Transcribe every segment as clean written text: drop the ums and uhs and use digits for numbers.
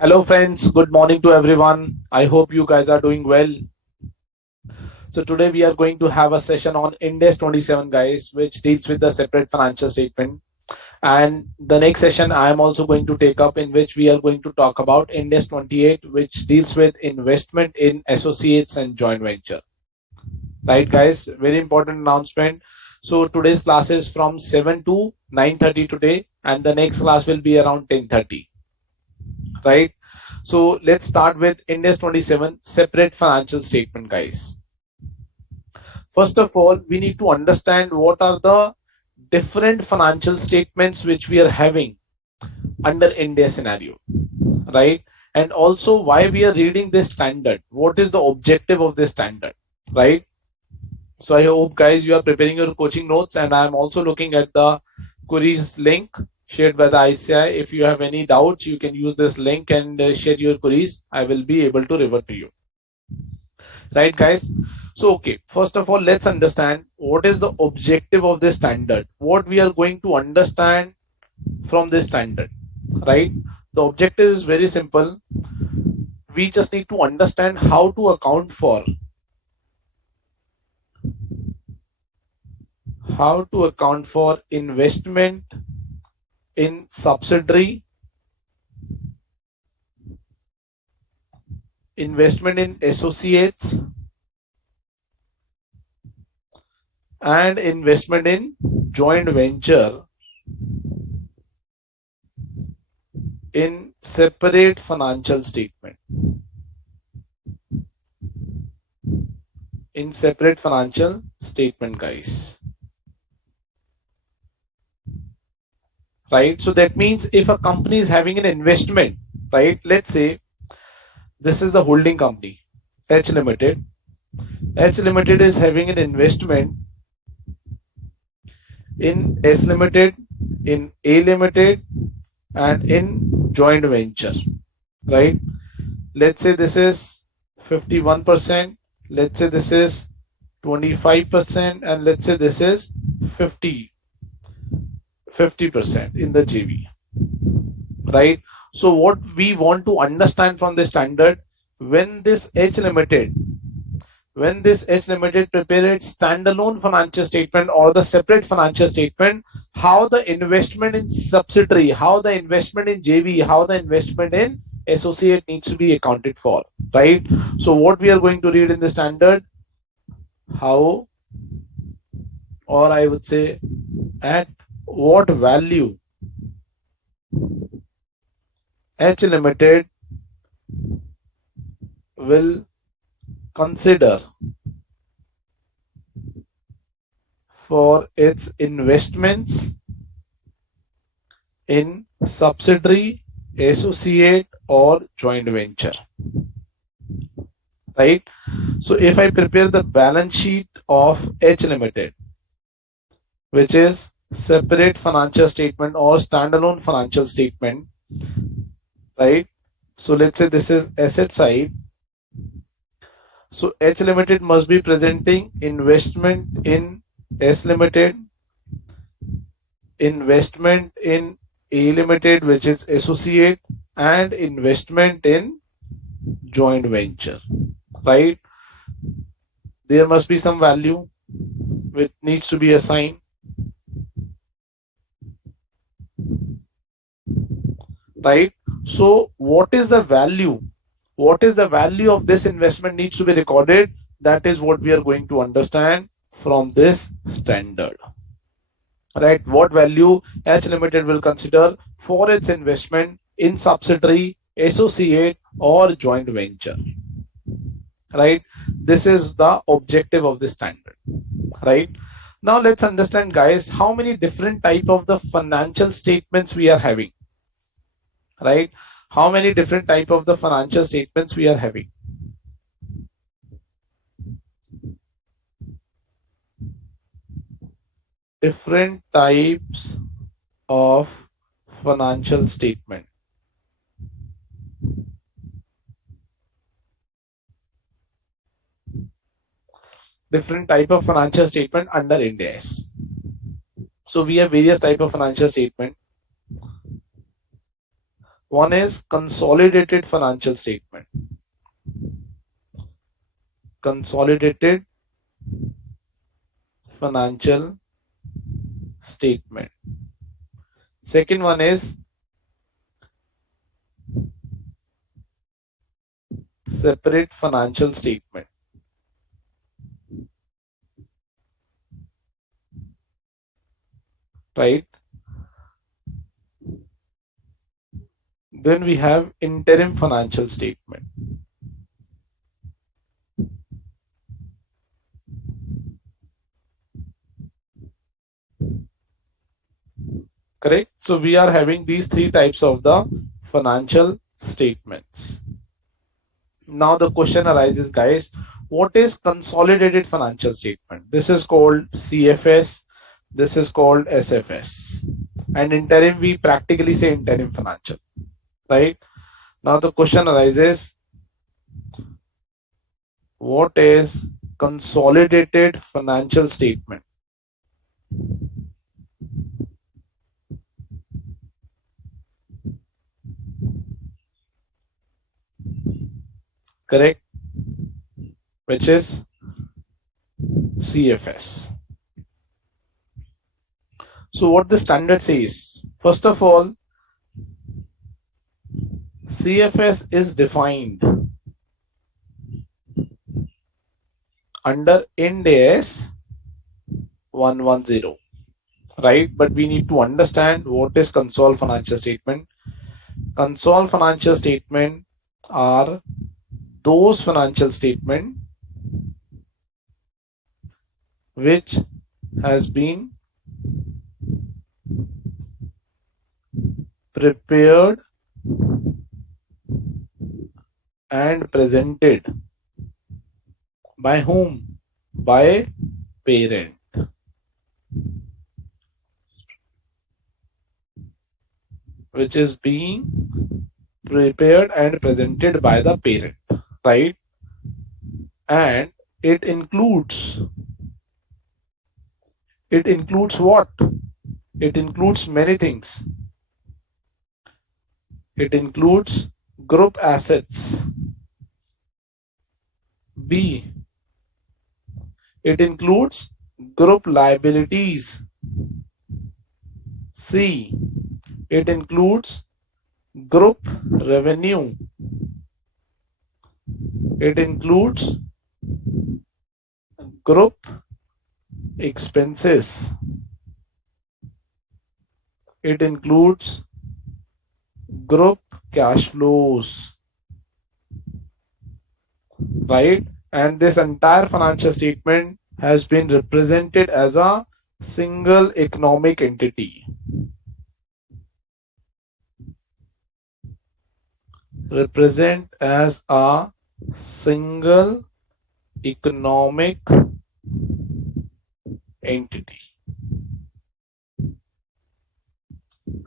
Hello friends, good morning to everyone. I hope you guys are doing well. So today we are going to have a session on Ind AS 27 guys, which deals with the separate financial statement. And the next session I am also going to take up, in which we are going to talk about Ind AS 28, which deals with investment in associates and joint venture. Right guys, very important announcement. So today's class is from 7 to 9:30 today, and the next class will be around 10:30. Right? So let's start with Ind AS 27 separate financial statement, guys. First of all, we need to understand what are the different financial statements which we are having under Ind AS scenario, right? And also why we are reading this standard. What is the objective of this standard, right? So I hope guys you are preparing your coaching notes, and I am also looking at the queries link shared by the ICI. If you have any doubts, you can use this link and share your queries. I will be able to revert to you. Right guys? So okay, first of all, let's understand what is the objective of this standard. What we are going to understand from this standard, right? The objective is very simple. We just need to understand how to account for investment in subsidiary, investment in associates, and investment in joint venture in separate financial statement. In separate financial statement, guys. Right? So that means if a company is having an investment, right? Let's say this is the holding company, H Limited. H Limited is having an investment in S Limited, in A Limited, and in joint venture, right? Let's say this is 51%, let's say this is 25%, and let's say this is 50% in the JV, right? So what we want to understand from the standard, when this H Limited prepare its standalone financial statement or the separate financial statement, how the investment in subsidiary, how the investment in JV, how the investment in associate needs to be accounted for, right? So what we are going to read in the standard, how, or I would say at what value H Limited will consider for its investments in subsidiary, associate, or joint venture, right? So if I prepare the balance sheet of H Limited, which is separate financial statement or standalone financial statement, right? So let's say this is asset side. So H Limited must be presenting investment in S Limited, investment in A Limited, which is associate, and investment in joint venture, right? There must be some value which needs to be assigned, right? So what is the value? What is the value of this investment needs to be recorded? That is what we are going to understand from this standard, right? What value H Limited will consider for its investment in subsidiary, associate, or joint venture, right? This is the objective of the standard, right? Now let's understand, guys, how many different type of the financial statements we are having, right? How many different type of the financial statements we are having? Different types of financial statement. Different type of financial statement under Ind AS. So we have various type of financial statement. One is consolidated financial statement. Consolidated financial statement. Second one is separate financial statement. Right? Then we have interim financial statement. Correct? So we are having these three types of the financial statements. Now the question arises, guys, what is consolidated financial statement? This is called CFS, this is called SFS. And interim, we practically say interim financial. Right? Now the question arises, what is consolidated financial statement? Correct? Which is CFS. So what the standard says, first of all, CFS is defined under Ind AS 110, right? But we need to understand what is consolidated financial statement. Consolidated financial statement are those financial statement which has been prepared and presented by whom? By parent. Which is being prepared and presented by the parent, right? And it includes what? It includes many things. It includes group assets. B. It includes group liabilities. C. It includes group revenue. It includes group expenses. It includes group cash flows, right? And this entire financial statement has been represented as a single economic entity. Represent as a single economic entity,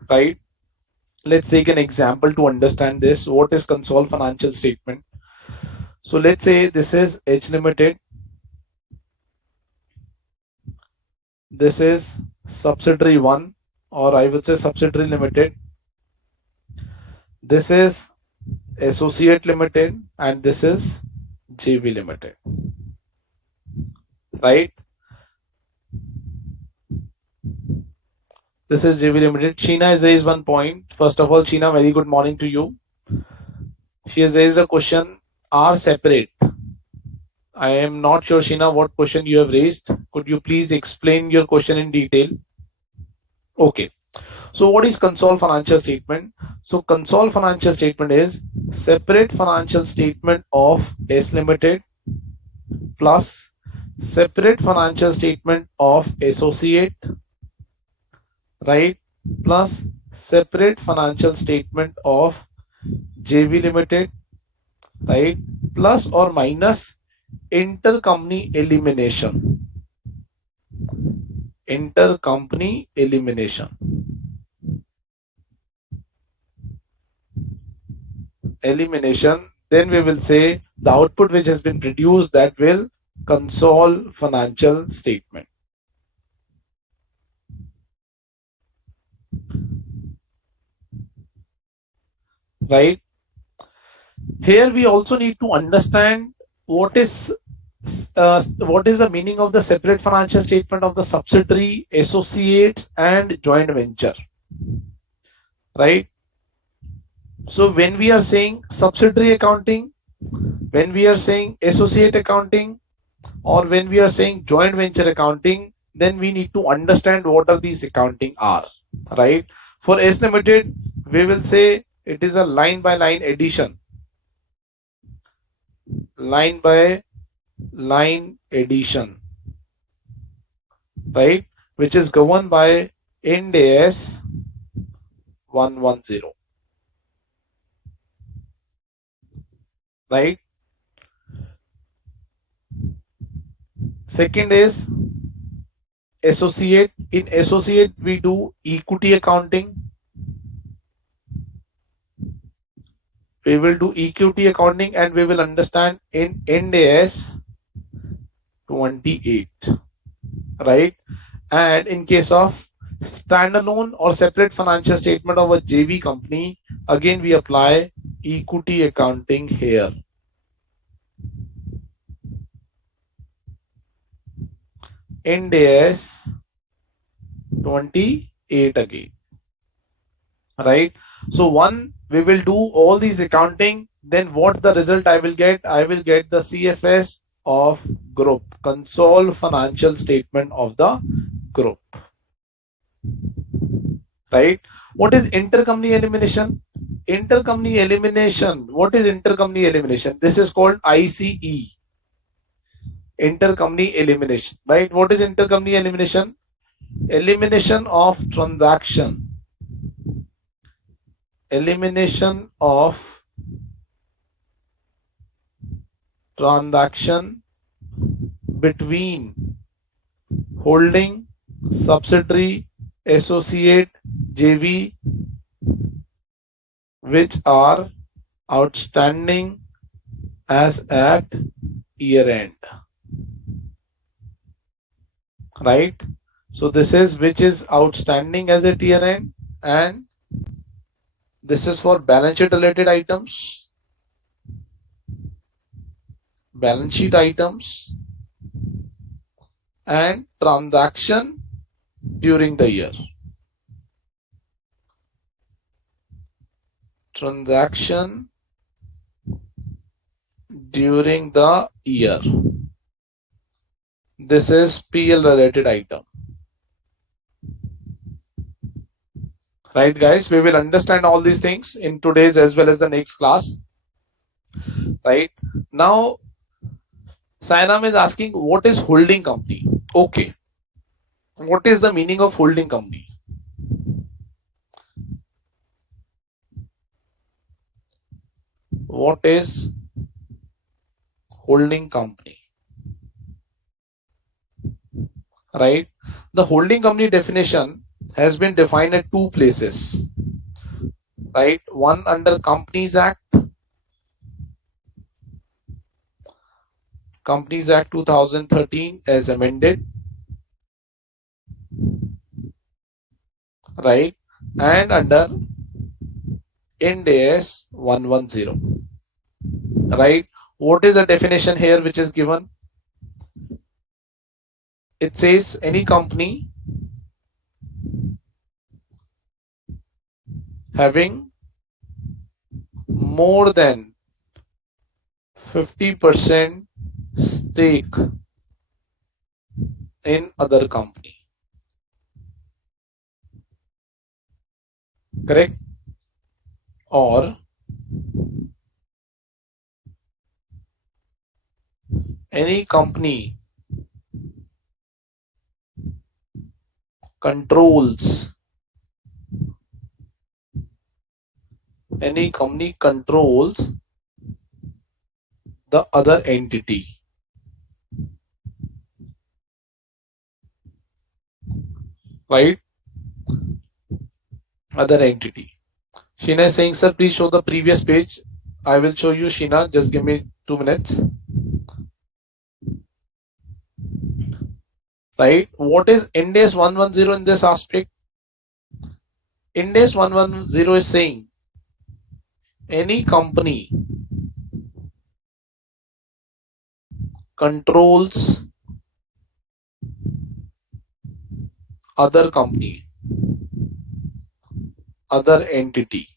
right? Let's take an example to understand this. What is consolidated financial statement? So let's say this is H Limited. This is subsidiary 1, or I would say subsidiary limited. This is associate limited, and this is JV limited, right? This is JV limited. Sheena has raised one point. First of all, Sheena, very good morning to you. She has raised a question, are separate. I am not sure, Sheena, what question you have raised. Could you please explain your question in detail? Okay. So what is consolidated financial statement? So consolidated financial statement is separate financial statement of S Limited plus separate financial statement of associate, right? Plus separate financial statement of JV Limited, right? Plus or minus intercompany elimination. Intercompany elimination. Elimination, then we will say the output which has been produced, that will consolidate financial statement. right? Here we also need to understand what is the meaning of the separate financial statement of the subsidiary, associates, and joint venture, right? So when we are saying subsidiary accounting, when we are saying associate accounting, or when we are saying joint venture accounting, then we need to understand what are these accounting are, right? For S Limited, we will say it is a line by line addition, line by line addition, right? Which is governed by Ind AS 110, right? Second is associate. In associate, we do equity accounting. We will do equity accounting and we will understand in Ind AS 28, right? And in case of standalone or separate financial statement of a JV company, again we apply equity accounting here. Ind AS 28 again, right? So one, we will do all these accounting, then what the result I will get? I will get the CFS of group, console financial statement of the group, right? What is intercompany elimination? Intercompany elimination. What is intercompany elimination? This is called ICE, intercompany elimination, right? What is intercompany elimination? Elimination of transaction, elimination of transaction between holding, subsidiary, associate, JV, which are outstanding as at year end, right? So this is which is outstanding as at year end, and this is for balance sheet related items, balance sheet items, and transaction during the year. Transaction during the year. This is PL related item. Right, guys? We will understand all these things in today's as well as the next class. Right? Now, Sainam is asking, what is holding company? Okay. What is the meaning of holding company? What is holding company? Right? The holding company definition has been defined at two places. Right? One under Companies Act, Companies Act 2013 as amended, right? And under Ind AS 110, right? What is the definition here which is given? It says any company having more than 50% stake in other company. Correct? Or any company controls, any company controls the other entity, right? Other entity. Sheena is saying, sir, please show the previous page. I will show you, Sheena. Just give me 2 minutes. Right? What is Ind AS 110 in this aspect? Ind AS 110 is saying any company controls other company, other entity,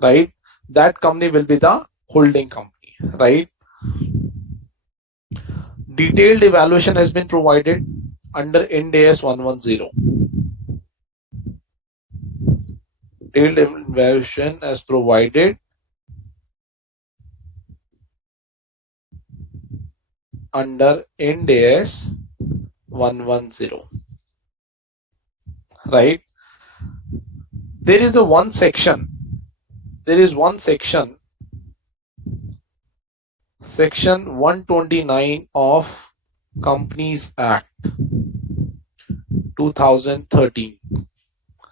right? That company will be the holding company, right? Detailed evaluation has been provided under Ind AS 110. Detailed evaluation as provided under Ind AS 110, right? There is one section, section 129 of Companies Act 2013,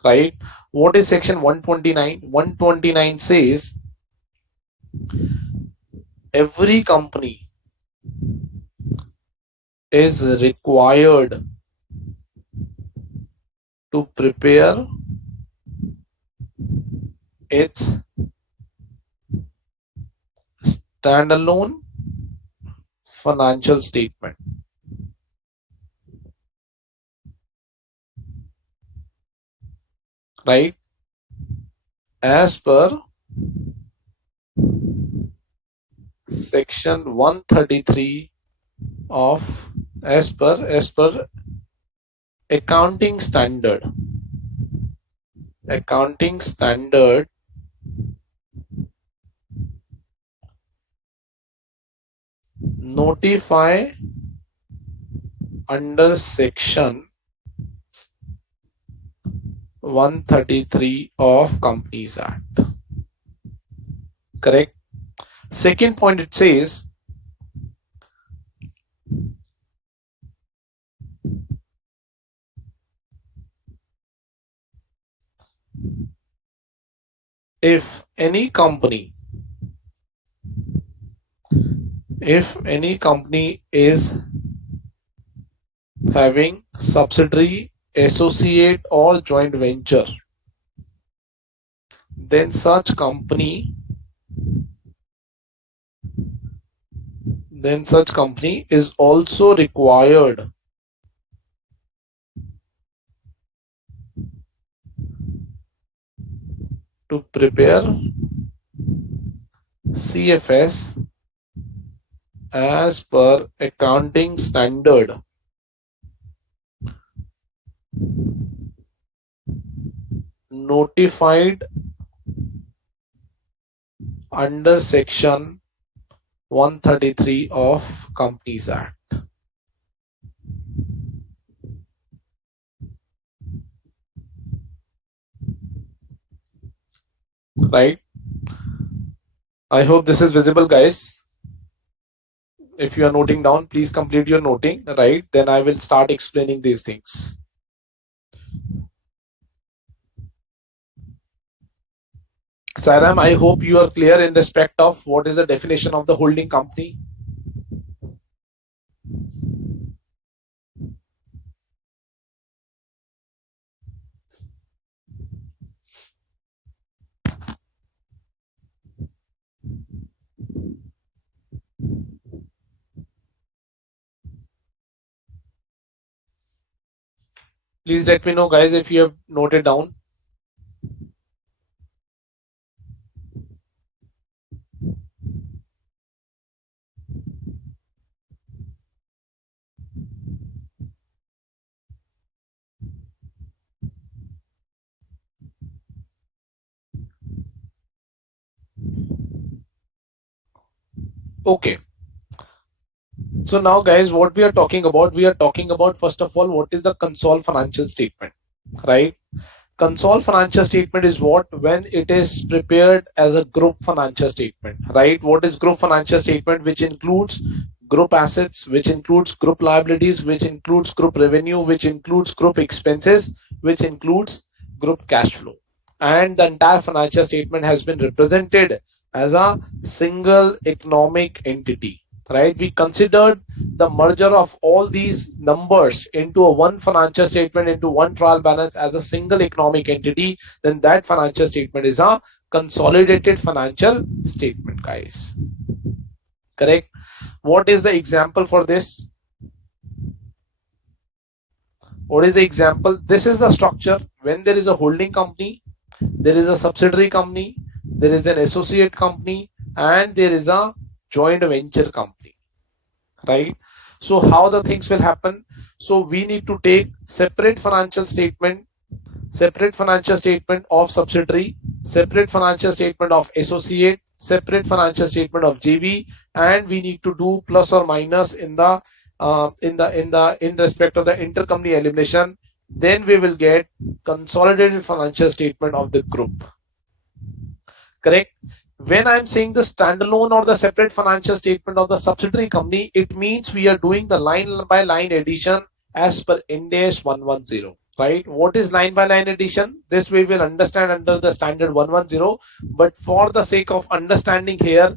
right? What is section 129? 129 says every company is required to prepare its standalone financial statement, right? As per section 133 of as per accounting standard notify under section 133 of Companies Act. Correct. Second point, it says if any company is having subsidiary, associate or joint venture, then such company is also required to prepare CFS as per accounting standard notified under section 133 of Companies Act. Right? I hope this is visible, guys. If you are noting down, please complete your noting, right? Then I will start explaining these things. Saram, I hope you are clear in respect of what is the definition of the holding company. Please let me know, guys, if you have noted down. Okay. So now, guys, what we are talking about, first of all, what is the consolidated financial statement, right? Consolidated financial statement is what? When it is prepared as a group financial statement, right? What is group financial statement? Which includes group assets, which includes group liabilities, which includes group revenue, which includes group expenses, which includes group cash flow. And the entire financial statement has been represented as a single economic entity, right? We considered the merger of all these numbers into a one financial statement, into one trial balance as a single economic entity. Then that financial statement is a consolidated financial statement, guys. Correct. What is the example for this? What is the example? This is the structure. When there is a holding company, there is a subsidiary company, there is an associate company, and there is a joint venture company, right? So how the things will happen? So we need to take separate financial statement of subsidiary, separate financial statement of associate, separate financial statement of JV, and we need to do plus or minus in the in respect of the intercompany elimination. Then we will get consolidated financial statement of the group. Correct. When I'm saying the standalone or the separate financial statement of the subsidiary company, it means we are doing the line by line addition as per Ind AS 110. Right? What is line by line addition? This we will understand under the standard 110. But for the sake of understanding here,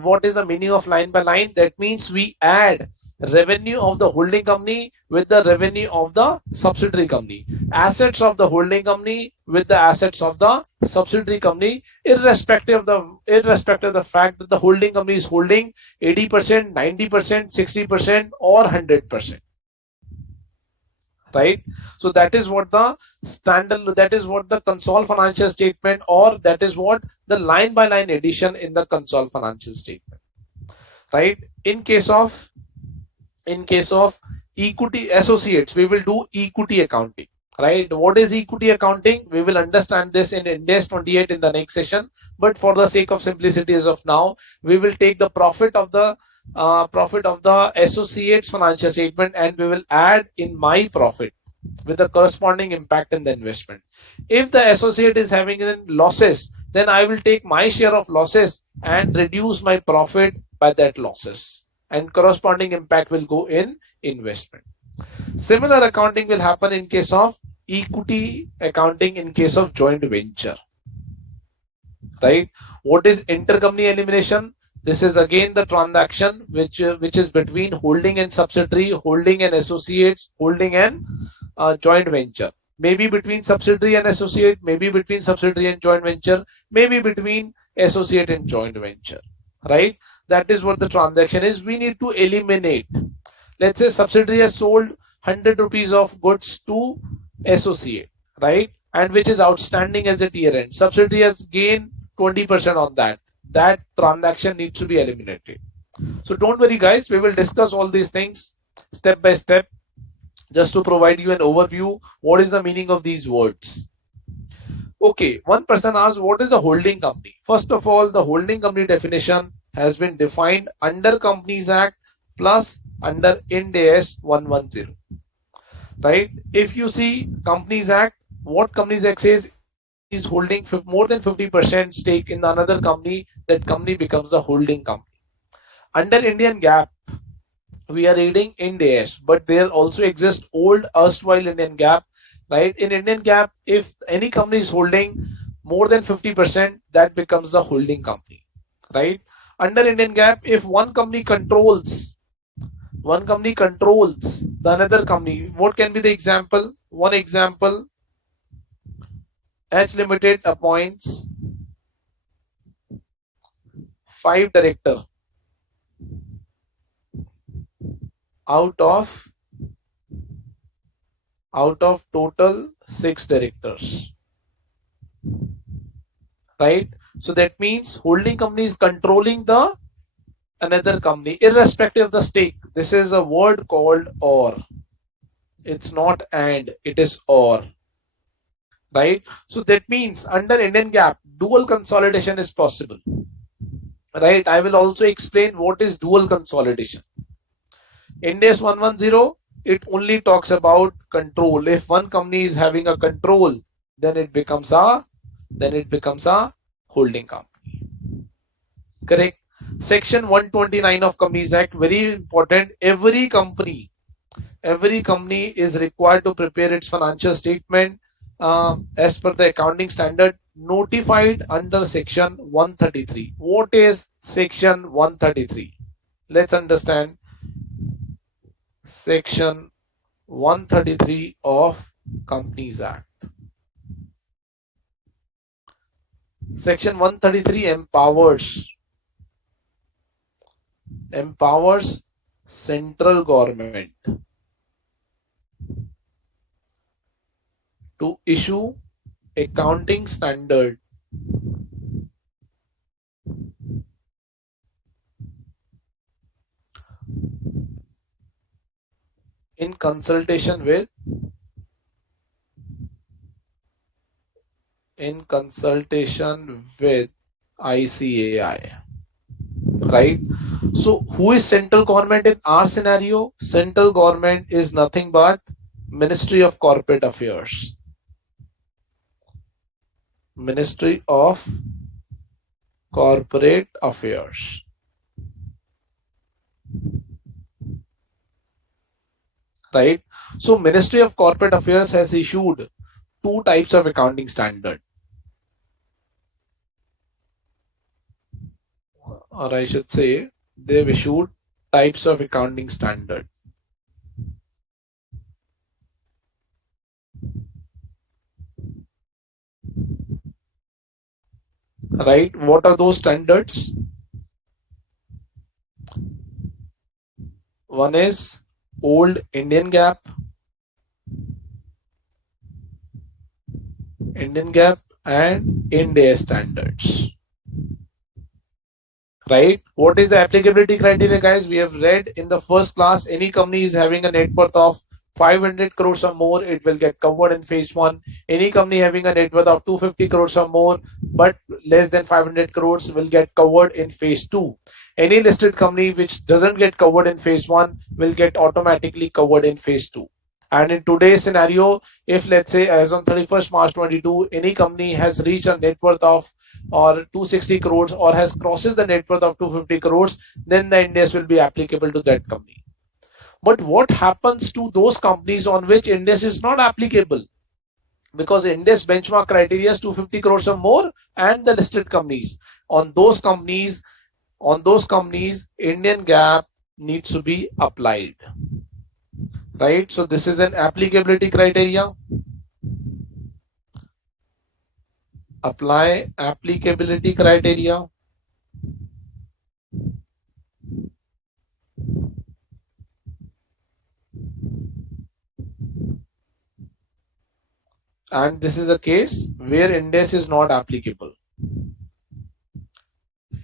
what is the meaning of line by line? That means we add revenue of the holding company with the revenue of the subsidiary company, assets of the holding company with the assets of the subsidiary company, irrespective of the fact that the holding company is holding 80%, 90%, 60%, or 100%. Right? So that is what the consol financial statement, or that is what the line by line addition in the consol financial statement. Right? In case of equity associates, we will do equity accounting. Right? What is equity accounting? We will understand this in Ind AS 28 in the next session. But for the sake of simplicity, as of now, we will take the profit of the associates financial statement, and we will add in my profit with the corresponding impact in the investment. If the associate is having losses, then I will take my share of losses and reduce my profit by that losses, and corresponding impact will go in investment. Similar accounting will happen in case of equity accounting in case of joint venture. Right? What is intercompany elimination? This is again the transaction which is between holding and subsidiary, holding and associates, holding and joint venture. Maybe between subsidiary and associate, maybe between subsidiary and joint venture, maybe between associate and joint venture. Right? That is what the transaction is. We need to eliminate. Let's say subsidiary has sold 100 rupees of goods to associate, right? And which is outstanding as a year end. Subsidiary has gained 20% on that. That transaction needs to be eliminated. So don't worry, guys. We will discuss all these things step by step, just to provide you an overview. What is the meaning of these words? Okay, one person asked, what is the holding company? First of all, the holding company definition has been defined under Companies Act plus under Ind AS 110. Right? If you see Companies Act, what Companies Act says is holding more than 50% stake in another company, that company becomes the holding company. Under Indian GAAP, we are reading Ind AS, but there also exists old erstwhile Indian GAAP. Right? In Indian GAAP, if any company is holding more than 50%, that becomes the holding company. Right? Under Indian GAAP, if one company controls the another company, what can be the example? One example, H Limited appoints 5 directors out of total 6 directors. Right? So that means holding company is controlling the another company irrespective of the stake. This is a word called or. It's not and, it is or. Right? So that means under Indian GAAP, dual consolidation is possible. Right? I will also explain what is dual consolidation. Ind AS 110, it only talks about control. If one company is having a control, then it becomes a holding company. Correct? Section 129 of Companies Act, very important. Every company is required to prepare its financial statement as per the accounting standard notified under section 133. What is section 133? Let's understand. Section 133 of Companies Act. Section 133 empowers central government to issue accounting standard in consultation with ICAI, right? So who is central government in our scenario? Central government is nothing but Ministry of Corporate Affairs. Ministry of Corporate Affairs. Right? So Ministry of Corporate Affairs has issued two types of accounting standard. Or I should say, they've issued types of accounting standard. Right? What are those standards? One is old Indian GAAP and Ind AS standards. Right? What is the applicability criteria, guys? We have read in the first class, any company is having a net worth of 500 crores or more, it will get covered in phase 1. Any company having a net worth of 250 crores or more, but less than 500 crores will get covered in phase 2. Any listed company which doesn't get covered in phase 1 will get automatically covered in phase 2. And in today's scenario, if let's say as on 31st March 22, any company has reached a net worth of or 260 crores or has crosses the net worth of 250 crores, then the Ind AS will be applicable to that company. But what happens to those companies on which Ind AS is not applicable? Because Ind AS benchmark criteria is 250 crores or more and the listed companies. On those companies, Indian GAAP needs to be applied. Right? So this is an applicability criteria. Apply applicability criteria. And this is a case where Ind AS is not applicable.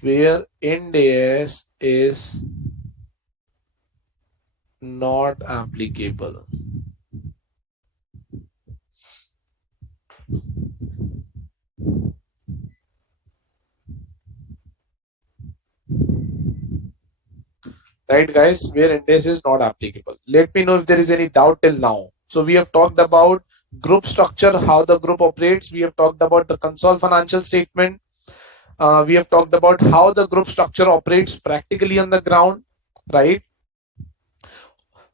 Where Ind AS is not applicable. Right, guys, where Ind AS is not applicable. Let me know if there is any doubt till now. So we have talked about group structure, how the group operates. We have talked about the consolidated financial statement. We have talked about how the group structure operates practically on the ground, right?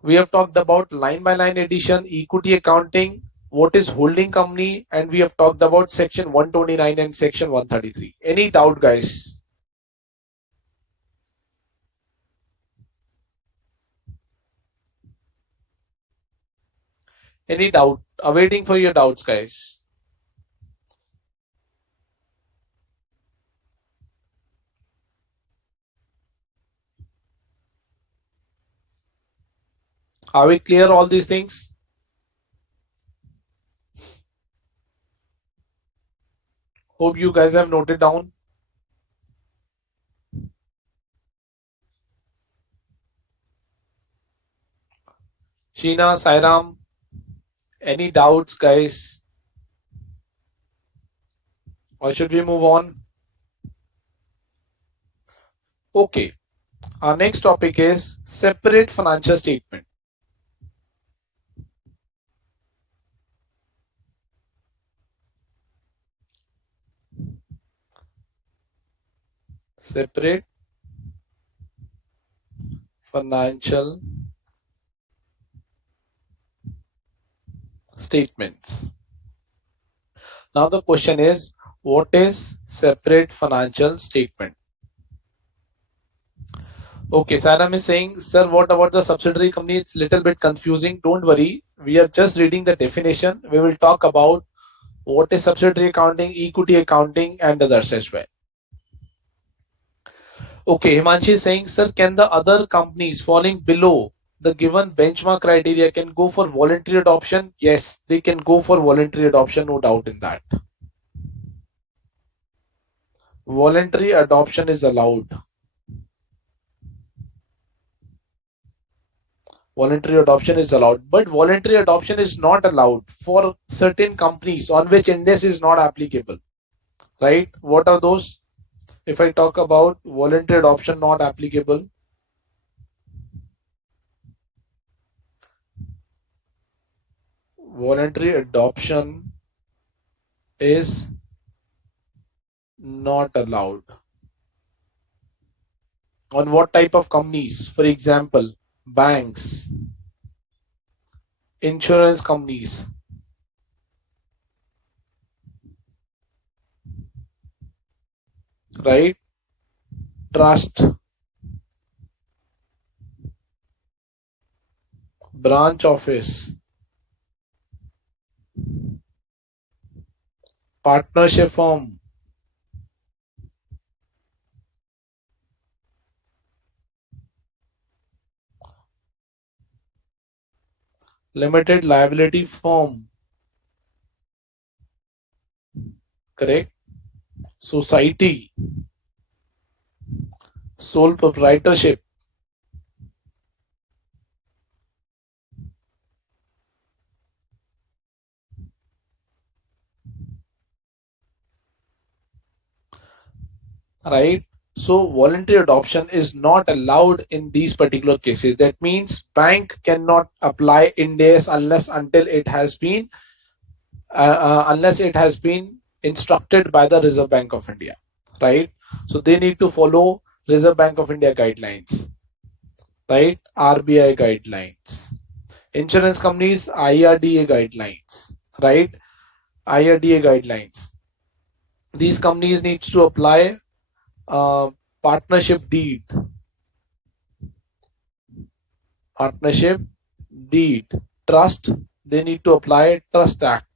We have talked about line by line addition, equity accounting, what is holding company, and we have talked about section 129 and section 133. Any doubt, guys? Any doubt? Awaiting for your doubts, guys. Are we clear all these things? Hope you guys have noted down. Sheena, Sairam, any doubts, guys? Or should we move on? Okay. Our next topic is separate financial statement. Separate financial statements. Now the question is, what is separate financial statement? Okay, Saram is saying, sir, what about the subsidiary company? It's a little bit confusing. Don't worry. We are just reading the definition. We will talk about what is subsidiary accounting, equity accounting, and others as well. Okay, Himanshi is saying, sir, can the other companies falling below the given benchmark criteria can go for voluntary adoption? Yes, they can go for voluntary adoption, no doubt in that. Voluntary adoption is allowed. Voluntary adoption is allowed, but voluntary adoption is not allowed for certain companies on which Ind AS is not applicable, right? What are those? If I talk about voluntary adoption not applicable, voluntary adoption is not allowed. On what type of companies? For example, banks, insurance companies, right? Trust, branch office, partnership firm, limited liability firm, correct? Society, sole proprietorship, right? So voluntary adoption is not allowed in these particular cases. That means bank cannot apply Ind AS unless it has been instructed by the Reserve Bank of India, right? So they need to follow Reserve Bank of India guidelines, right? RBI guidelines. Insurance companies, IRDA guidelines, right? IRDA guidelines. These companies needs to apply uh, partnership deed, partnership deed, trust. They need to apply Trust Act.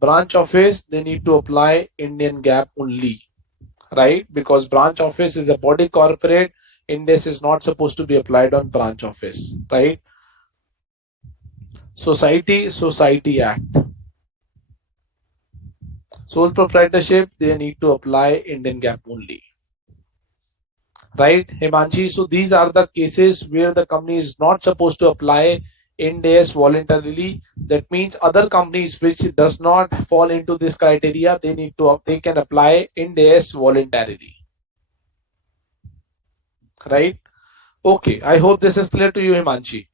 Branch office, they need to apply Indian GAAP only, right? Because branch office is a body corporate. Ind AS is not supposed to be applied on branch office, right? Society Act. Sole proprietorship, they need to apply Indian GAAP only, right? Himanshi, so these are the cases where the company is not supposed to apply Ind AS voluntarily. That means other companies which does not fall into this criteria, they can apply Ind AS voluntarily, right? Okay, I hope this is clear to you, Himanshi.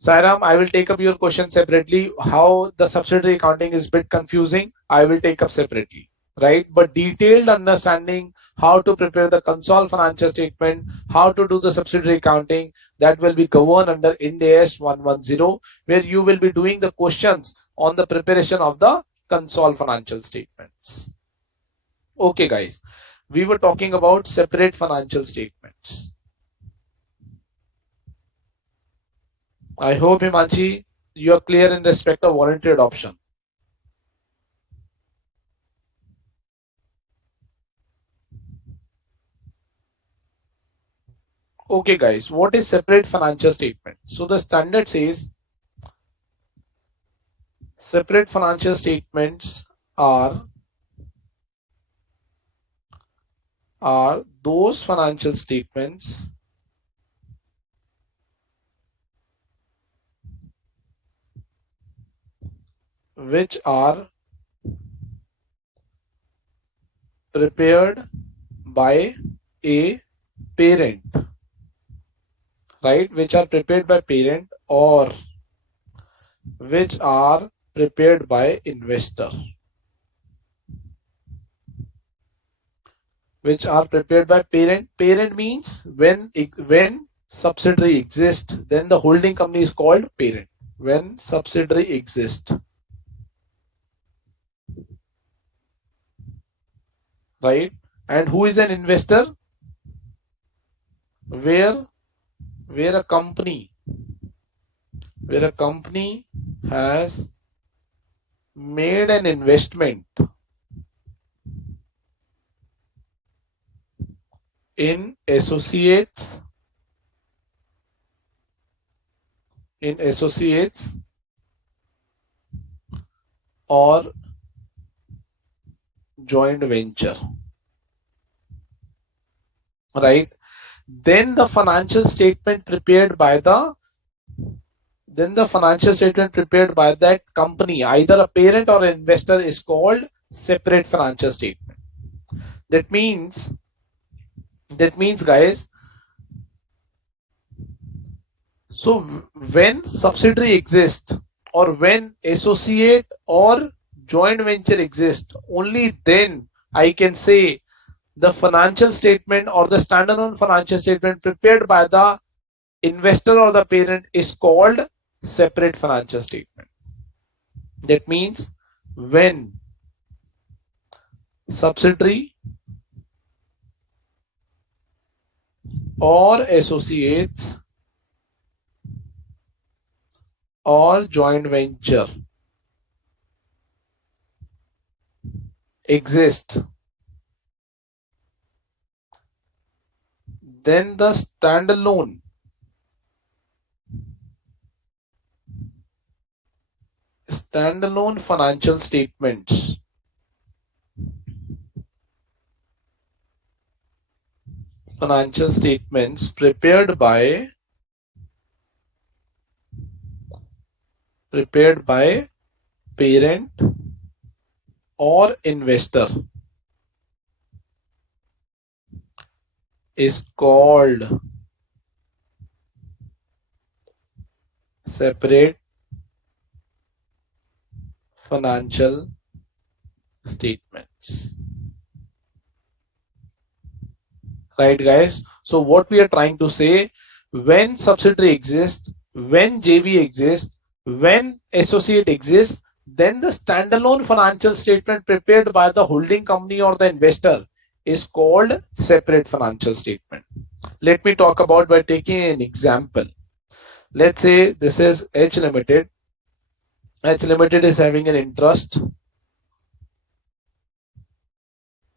Sairam, I will take up your question separately. How the subsidiary accounting is a bit confusing, I will take up separately, right? But detailed understanding how to prepare the consol financial statement, how to do the subsidiary accounting, that will be governed under Ind AS 110, where you will be doing the questions on the preparation of the consol financial statements. Okay, guys, we were talking about separate financial statements. I hope, Himanshi, you are clear in respect of voluntary adoption. Okay, guys, what is separate financial statement? So the standard says separate financial statements are those financial statements which are prepared by a parent, right? Which are prepared by parent or which are prepared by investor, which are prepared by parent. Parent means when subsidiary exists, then the holding company is called parent. When subsidiary exists, right? And who is an investor? Where where a company has made an investment in associates or joint venture, right? Then the financial statement prepared by that company, either a parent or an investor, is called separate financial statement. That means guys, so when subsidiary exists or when associate or joint venture exists, only then I can say the financial statement or the standalone financial statement prepared by the investor or the parent is called separate financial statement. That means when subsidiary or associates or joint venture exist, then the standalone financial statements prepared by parent or investor is called separate financial statements. Right, guys? So what we are trying to say, when subsidiary exists, when JV exists, when associate exists, then the standalone financial statement prepared by the holding company or the investor is called separate financial statement. Let me talk about by taking an example. Let's say this is H Limited. H Limited is having an interest.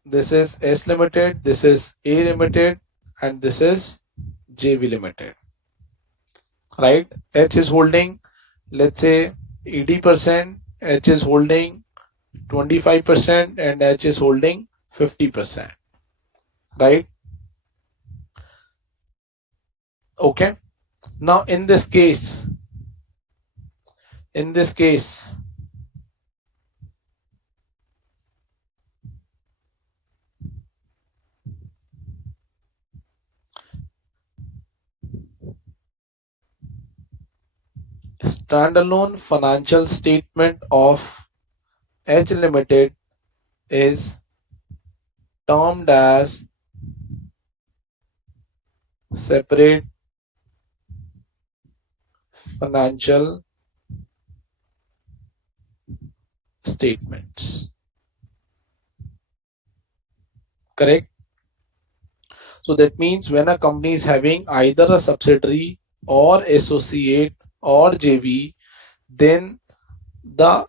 This is S Limited, this is A Limited, and this is JV Limited. Right? H is holding, let's say 80%, H is holding 25%, and H is holding 50%. Right? Okay. Now in this case, standalone financial statement of H Limited is termed as separate financial statements. Correct? So that means when a company is having either a subsidiary or associate or JV, then the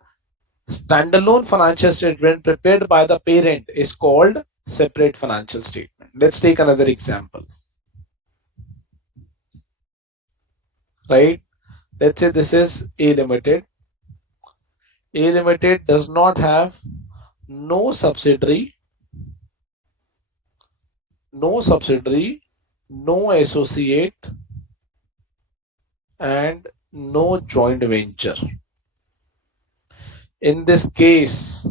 standalone financial statement prepared by the parent is called separate financial statement. Let's take another example. Right? Let's say this is A Limited. A Limited does not have no subsidiary, no associate, and no joint venture. In this case,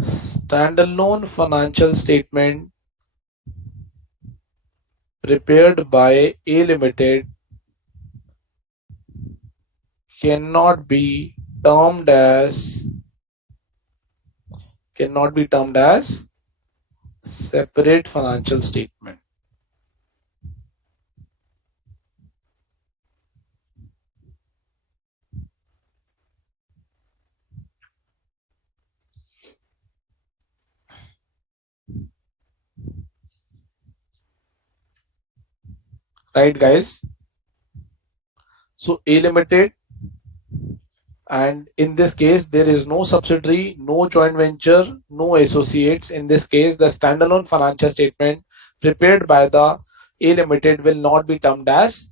standalone financial statement prepared by A Limited cannot be termed as separate financial statement. right guys? So A Limited, and in this case there is no subsidiary, no joint venture, no associates. In this case the standalone financial statement prepared by the A Limited will not be termed as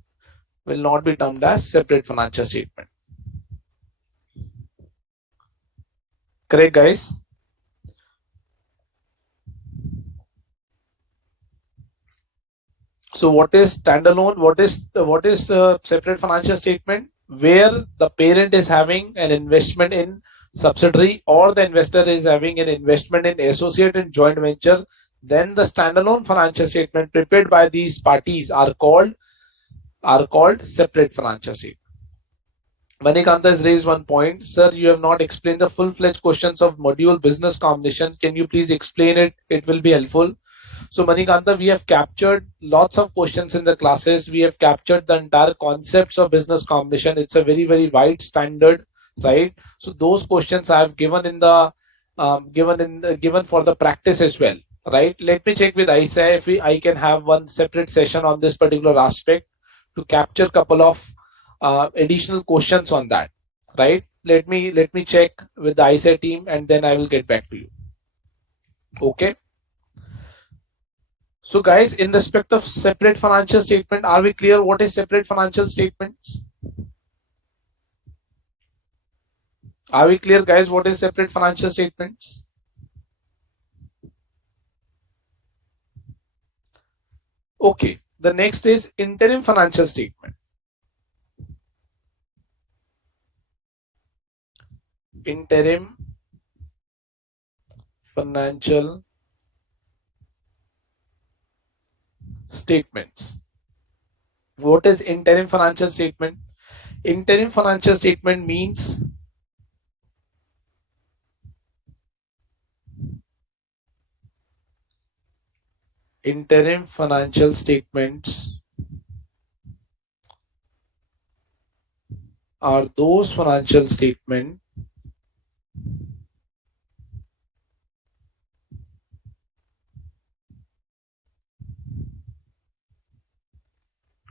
separate financial statement. Correct guys? So what is standalone? What is separate financial statement? Where the parent is having an investment in subsidiary, or the investor is having an investment in associate and joint venture, then the standalone financial statement prepared by these parties are called separate financial statement. Manikanta has raised one point. Sir, you have not explained the full-fledged questions of module business combination. Can you please explain it? It will be helpful. So Manikanta, we have captured lots of questions in the classes. We have captured the entire concepts of business combination. It's a very, very wide standard, right? So those questions I have given in the given for the practice as well, right? Let me check with Isa if I can have one separate session on this particular aspect to capture a couple of additional questions on that, right? Let me check with the ISA team and then I will get back to you. Okay. So guys, in respect of separate financial statement, are we clear what is separate financial statements? Are we clear guys what is separate financial statements? Okay, the next is interim financial statement. Interim financial statements. What is interim financial statement? Interim financial statement means interim financial statements are those financial statements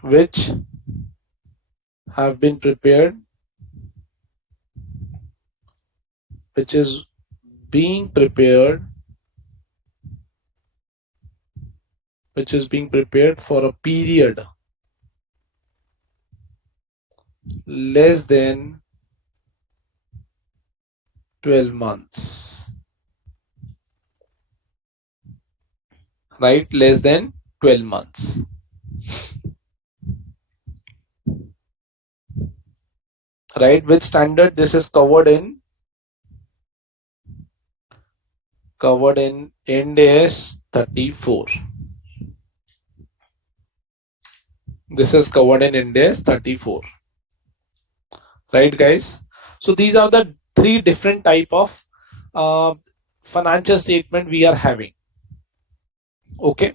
which have been prepared, which is being prepared for a period less than 12 months, right? Less than 12 months. Right? Which standard? This is covered in Ind AS 34. This is covered in Ind AS 34. Right guys? So these are the three different type of financial statement we are having. Okay.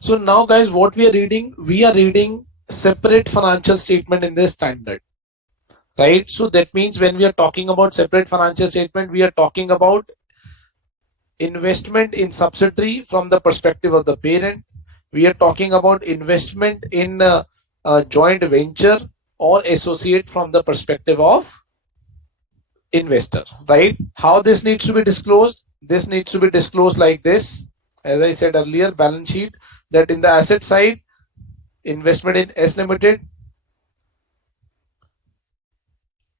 So now guys, what we are reading? We are reading separate financial statement in this standard. Right? So that means when we are talking about separate financial statement, we are talking about investment in subsidiary from the perspective of the parent. We are talking about investment in a joint venture or associate from the perspective of investor, right? How this needs to be disclosed? This needs to be disclosed like this. As I said earlier, balance sheet, that in the asset side, investment in S Limited,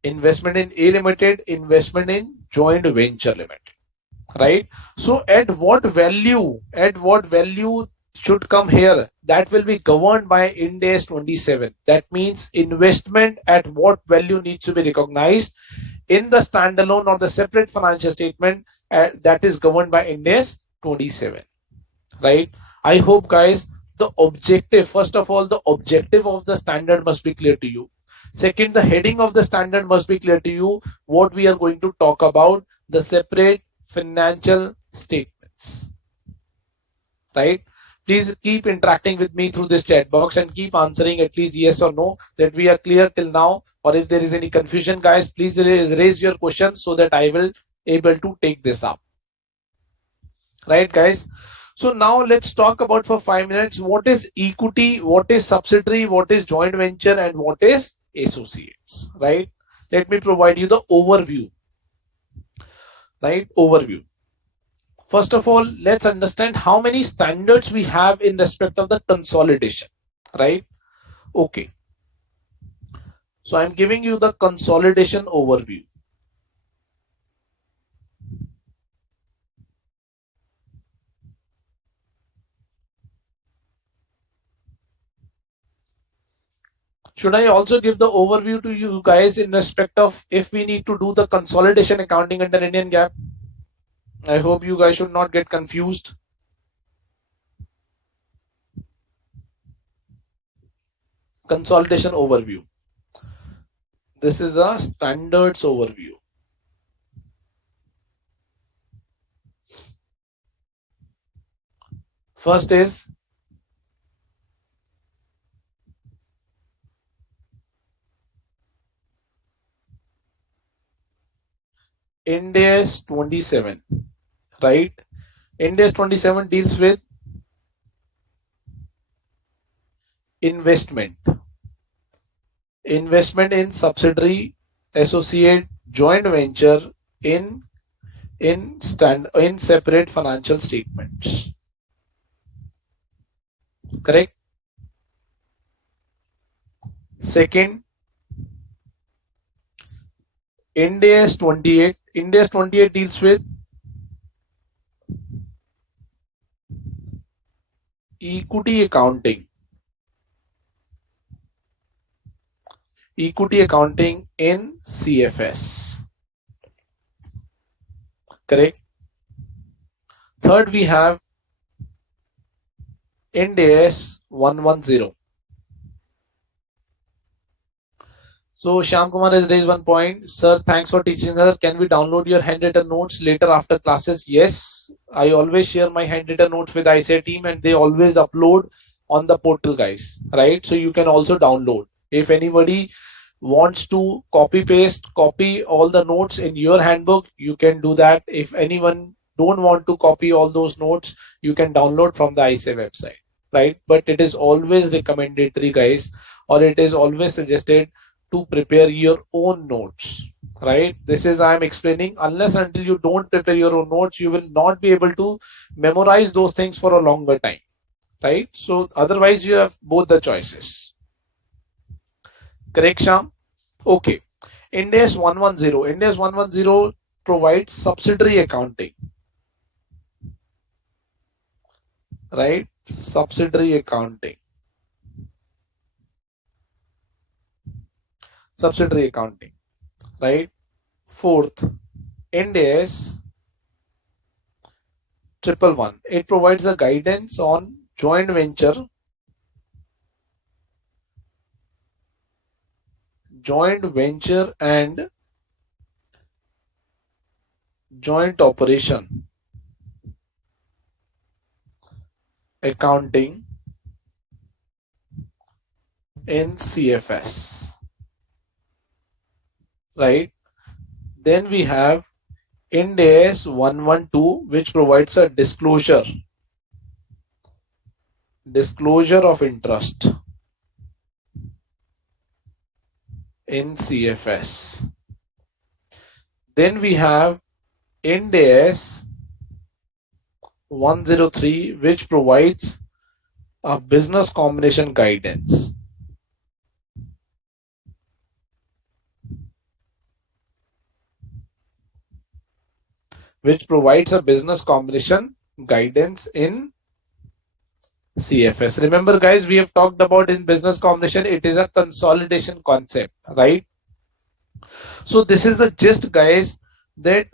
investment in A Limited, investment in joint venture limited, right? So at what value should come here? That will be governed by Ind AS 27. That means investment at what value needs to be recognized in the standalone or the separate financial statement, that is governed by Ind AS 27, right? I hope guys, the objective, first of all, the objective of the standard must be clear to you. Second, the heading of the standard must be clear to you. What we are going to talk about, the separate financial statements, right? Please keep interacting with me through this chat box and keep answering at least yes or no, that we are clear till now. Or if there is any confusion guys, please raise your questions so that I will able to take this up, right guys? So now let's talk about for 5 minutes what is equity, what is subsidiary, what is joint venture, and what is associates, right? Let me provide you the overview, right? Overview. First of all, let's understand how many standards we have in respect of the consolidation, right? Okay. So I'm giving you the consolidation overview. Should I also give the overview to you guys in respect of if we need to do the consolidation accounting under Indian GAAP? I hope you guys should not get confused. Consolidation overview. This is a standards overview. First is Ind AS 27, right? Ind AS 27 deals with investment. Investment in subsidiary, associate, joint venture in in separate financial statements. Correct? Second, Ind AS 28. Ind AS 28 deals with equity accounting. Equity accounting in CFS. Correct? Third, we have Ind AS 110. So Shyam Kumar has raised one point. Sir, thanks for teaching us. Can we download your handwritten notes later after classes? Yes, I always share my handwritten notes with ICA team and they always upload on the portal, guys. Right? So you can also download. If anybody wants to copy all the notes in your handbook, you can do that. If anyone don't want to copy all those notes, you can download from the ICA website. Right? But it is always recommendatory, guys, or it is always suggested to prepare your own notes, right? This is I'm explaining, unless until you don't prepare your own notes, you will not be able to memorize those things for a longer time, right? So otherwise you have both the choices. Correct, Sham? Okay. Ind AS 110. Ind AS 110 provides subsidiary accounting, right? Subsidiary accounting. Subsidiary accounting, right? Fourth, Ind AS 111. It provides a guidance on joint venture, and joint operation accounting in CFS, right? Then we have Ind AS 112, which provides a disclosure of interest in CFS. Then we have Ind AS 103, which provides a business combination guidance. Which provides a business combination guidance in CFS. Remember, guys, we have talked about in business combination, it is a consolidation concept, right? So this is the gist, guys, that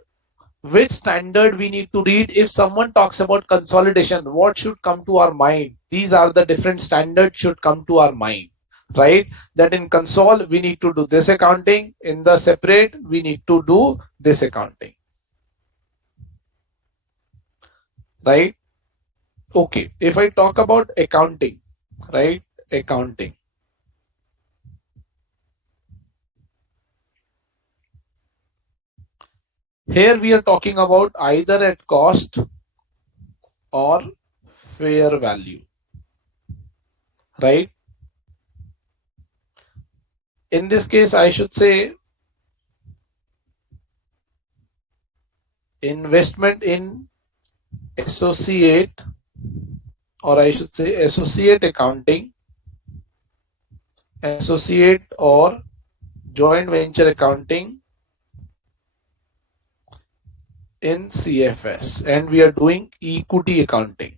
which standard we need to read. If someone talks about consolidation, what should come to our mind? These are the different standards should come to our mind, right? That in console we need to do this accounting, in the separate we need to do this accounting, right? Okay, if I talk about accounting, right? Accounting. Here we are talking about either at cost or fair value, right? In this case, I should say investment in associate, or I should say associate accounting, associate or joint venture accounting in CFS, and we are doing equity accounting.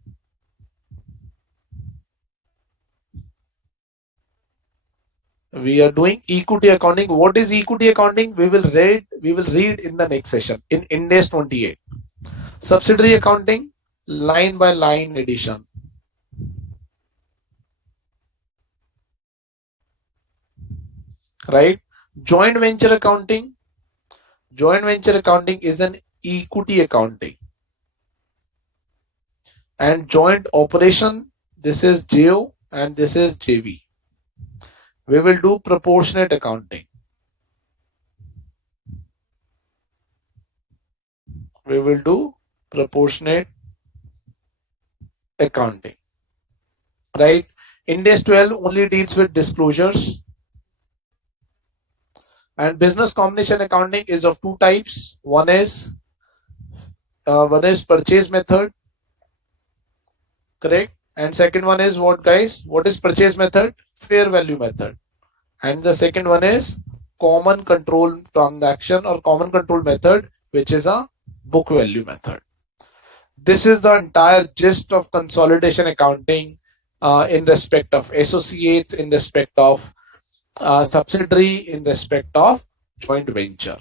We are doing equity accounting. What is equity accounting? We will read in the next session in Ind AS 28. Subsidiary accounting, line by line addition. Right? Joint venture accounting. Joint venture accounting is an equity accounting. And joint operation, this is JO and this is JV. We will do proportionate accounting. We will do proportionate accounting. Right? Ind AS 12 only deals with disclosures. And business combination accounting is of two types. One is purchase method, correct? And second one is what, guys? What is purchase method? Fair value method. And the second one is common control transaction or common control method, which is a book value method. This is the entire gist of consolidation accounting in respect of associates, in respect of subsidiary, in respect of joint venture.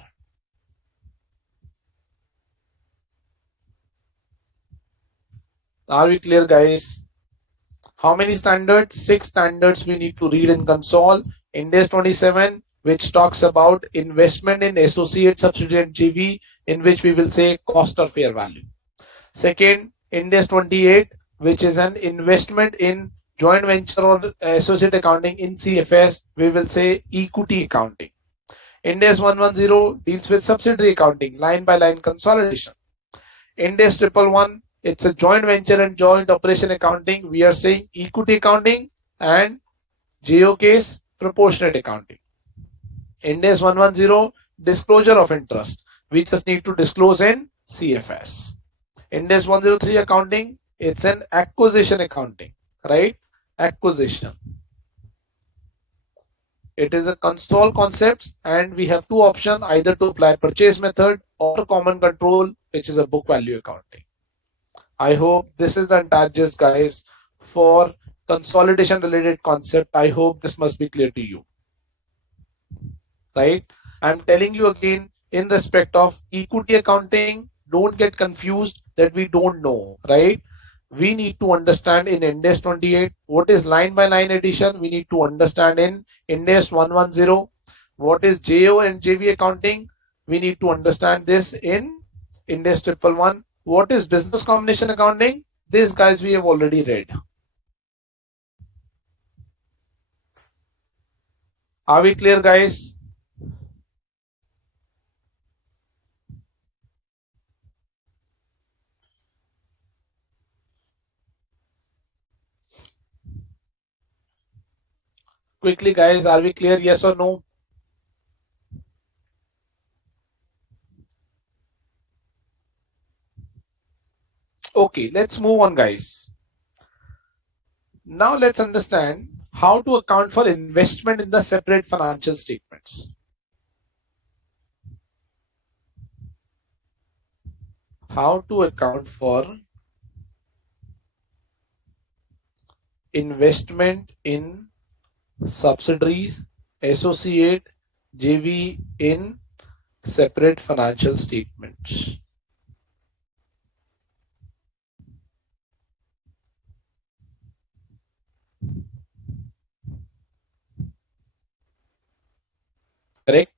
Are we clear, guys? How many standards? 6 standards we need to read in console. Ind AS 27, which talks about investment in associate, subsidiary and JV, in which we will say cost or fair value. Second, Ind AS 28, which is an investment in joint venture or associate accounting in CFS, we will say equity accounting. Ind AS 110 deals with subsidiary accounting, line by line consolidation. Ind AS 111, it's a joint venture and joint operation accounting. We are saying equity accounting, and JO case, proportionate accounting. Ind AS 110, disclosure of interest. We just need to disclose in CFS. Ind AS 103 accounting, it's an acquisition accounting, right? Acquisition. It is a console concept, and we have two options, either to apply purchase method or common control, which is a book value accounting. I hope this is the entire gist, guys, for consolidation related concept. I hope this must be clear to you, right? I'm telling you again, in respect of equity accounting, don't get confused that we don't know, right? We need to understand in Ind AS 28 what is line by line addition. We need to understand in Ind AS 110 what is JO and JV accounting. We need to understand this in Ind AS 111. What is business combination accounting? This, guys, we have already read. Are we clear, guys? Quickly, guys, are we clear? Yes or no? Okay, let's move on, guys. Now let's understand how to account for investment in the separate financial statements. How to account for investment in subsidiaries, associate, JV in separate financial statements. Correct?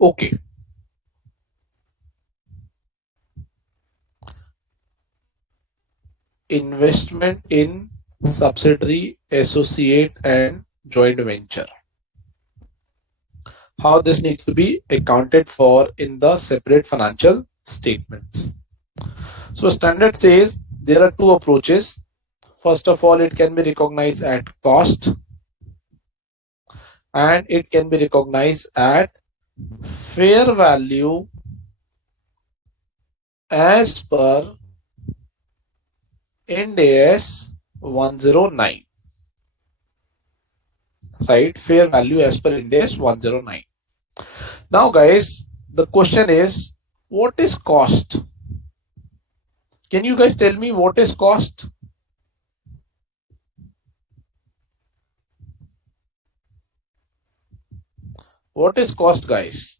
Okay. Investment in subsidiary, associate and joint venture. How this needs to be accounted for in the separate financial statements. So standard says there are two approaches. First of all, it can be recognized at cost and it can be recognized at fair value as per Ind AS 109. Right? Fair value as per Ind AS 109. Now guys, the question is, what is cost? Can you guys tell me what is cost? What is cost, guys?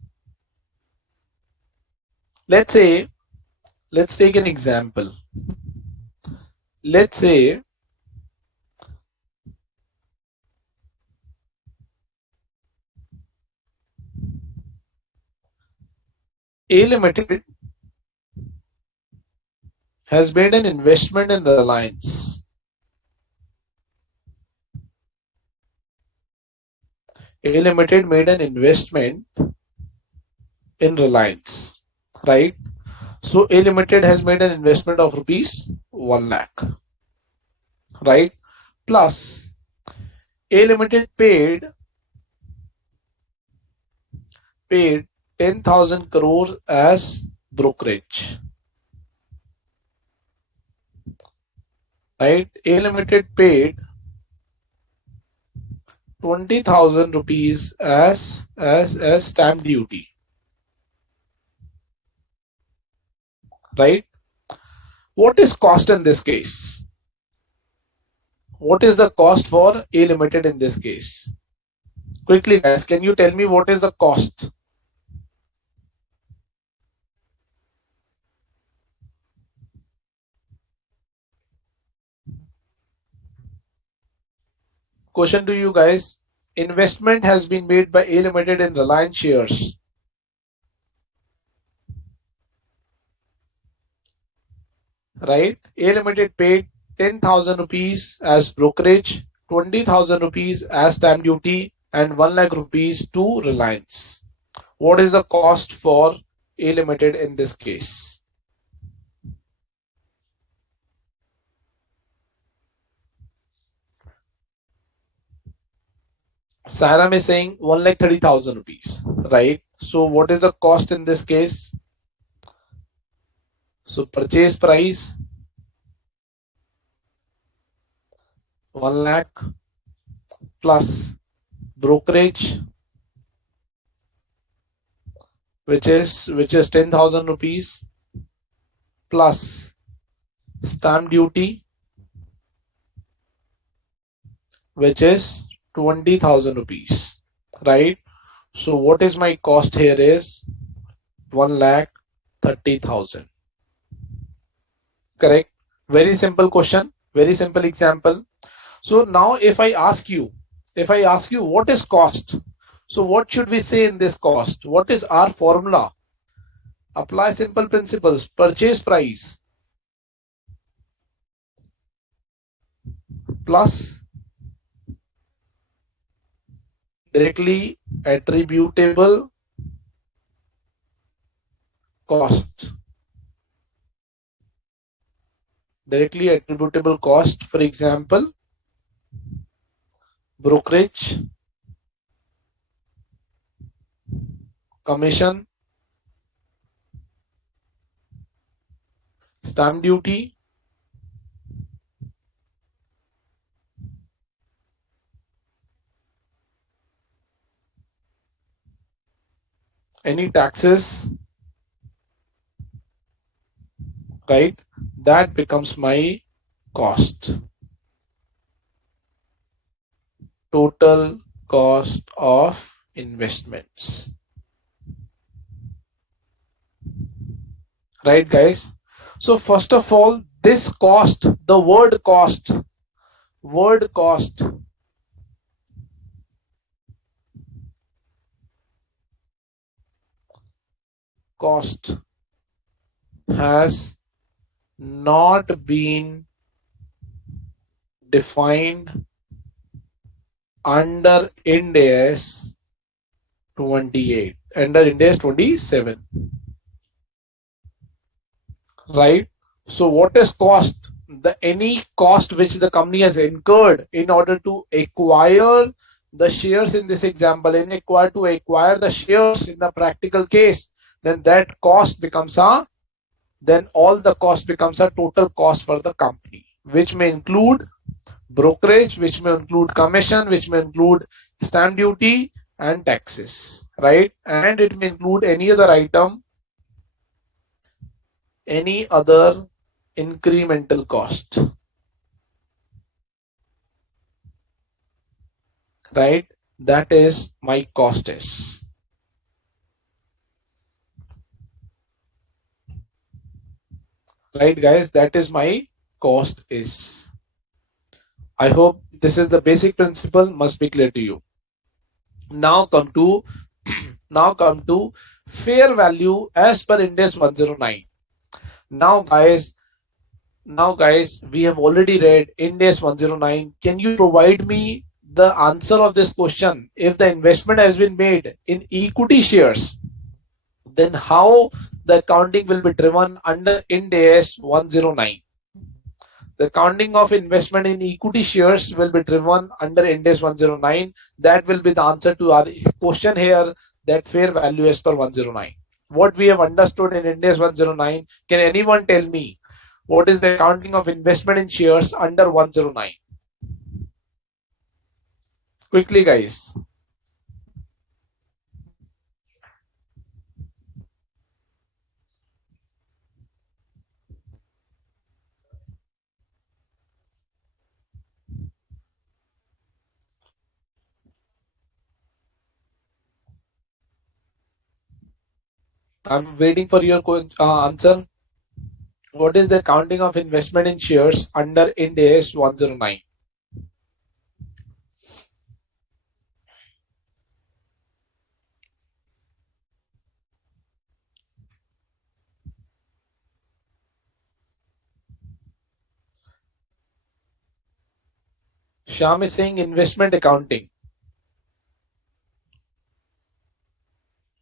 Let's take an example. Let's say A Limited has made an investment in Reliance. A Limited made an investment in Reliance, right? So A Limited has made an investment of rupees 1 lakh, right? Plus A Limited paid 10,000 crores as brokerage, right? A Limited paid 20,000 rupees as stamp duty, right? What is cost in this case? What is the cost for A Limited in this case? Quickly guys, can you tell me what is the cost? Question to you guys. Investment has been made by A Limited in Reliance shares. Right? A Limited paid 10,000 rupees as brokerage, 20,000 rupees as stamp duty, and 1 lakh rupees to Reliance. What is the cost for A Limited in this case? Saram is saying 1,30,000 rupees, right? So what is the cost in this case? So purchase price 1 lakh plus brokerage, which is 10,000 rupees, plus stamp duty, which is 20,000 rupees, right? So what is my cost here is 1,30,000. Correct? Very simple question, very simple example. So now if I ask you what is cost, so what should we say in this cost? What is our formula? Apply simple principles. Purchase price plus directly attributable cost. Directly attributable cost, for example, brokerage, commission, stamp duty, any taxes, right? That becomes my cost. Total cost of investments. Right, guys? So first of all, this cost, the word cost has not been defined under Ind AS 28, under Ind AS 27, right? So what is cost? The any cost which the company has incurred in order to acquire the shares in this example, in acquire to acquire the shares in the practical case, then that cost becomes a then all the cost becomes a total cost for the company, which may include brokerage, which may include commission, which may include stamp duty and taxes, right? And it may include any other item, any other incremental cost, right? That is my cost is, right guys? That is my cost is. I hope this is the basic principle must be clear to you. Now come to now come to fair value as per Ind AS 109. Now guys, we have already read Ind AS 109. Can you provide me the answer of this question? If the investment has been made in equity shares, then how the accounting will be driven under Ind AS 109? The accounting of investment in equity shares will be driven under Ind AS 109. That will be the answer to our question here, that fair value as per 109. What we have understood in Ind AS 109, can anyone tell me what is the accounting of investment in shares under 109? Quickly guys. I'm waiting for your answer. What is the accounting of investment in shares under Ind AS 109? Shyam is saying investment accounting.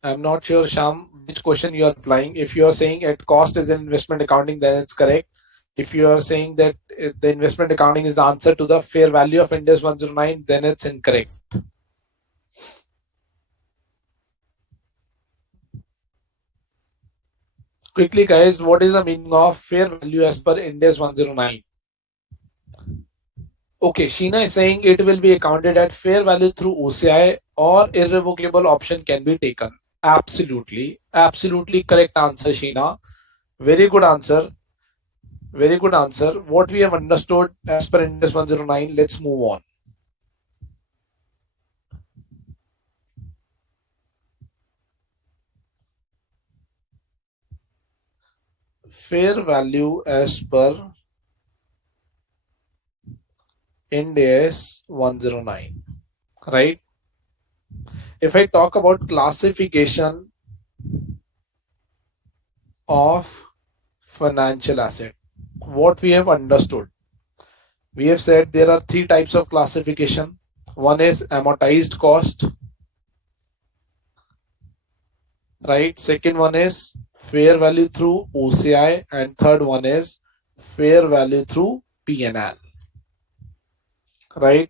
I'm not sure, Sham, which question you are applying. If you are saying at cost is investment accounting, then it's correct. If you are saying that the investment accounting is the answer to the fair value of Ind AS 109, then it's incorrect. Quickly, guys, what is the meaning of fair value as per Ind AS 109? Okay, Sheena is saying it will be accounted at fair value through OCI or irrevocable option can be taken. Absolutely, absolutely correct answer, Sheena. Very good answer. Very good answer. What we have understood as per Ind AS 109, let's move on. Fair value as per Ind AS 109, right? If I talk about classification of financial asset, what we have understood, we have said there are three types of classification. One is amortized cost, right? Second one is fair value through OCI, and third one is fair value through P&L, right?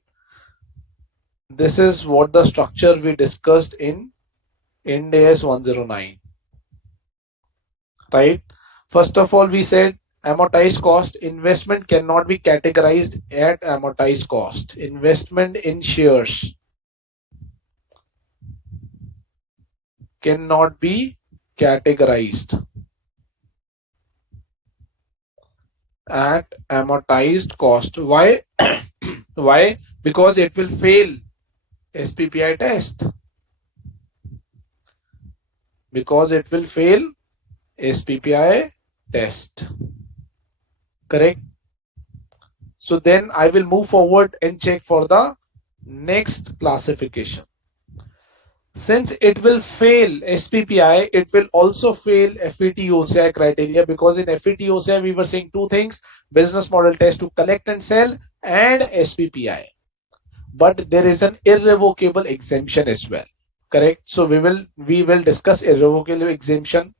This is what the structure we discussed in Ind AS 109, right? First of all, we said amortized cost, investment cannot be categorized at amortized cost. Investment in shares cannot be categorized at amortized cost. Why? Why? Because it will fail SPPI test. Because it will fail SPPI test. Correct? So then I will move forward and check for the next classification. Since it will fail SPPI, it will also fail FET-OCI criteria, because in FET-OCI we were saying two things: business model test to collect and sell, and SPPI. But there is an irrevocable exemption as well. Correct? So we will discuss irrevocable exemption.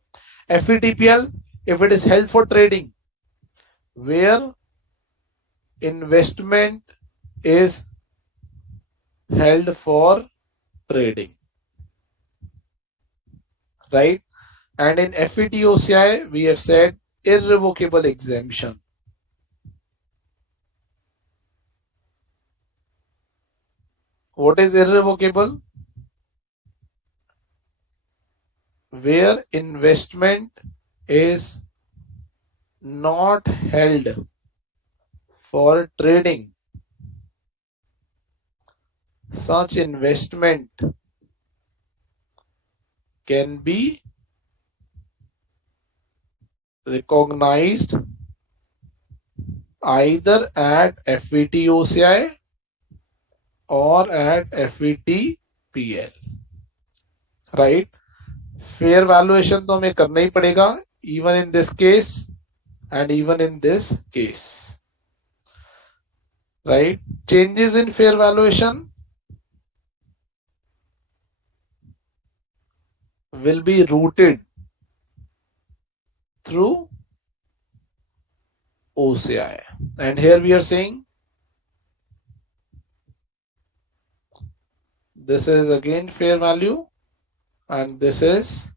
FETPL, if it is held for trading, where investment is held for trading, right? And in FETOCI, we have said irrevocable exemption. What is irrevocable? Where investment is not held for trading. Such investment can be recognized either at FETOCI or at FETPL, right? Fair valuation तो हमें करना ही पड़ेगा, even in this case and even in this case, right? Changes in fair valuation will be routed through OCI. And here we are saying this is again fair value and this is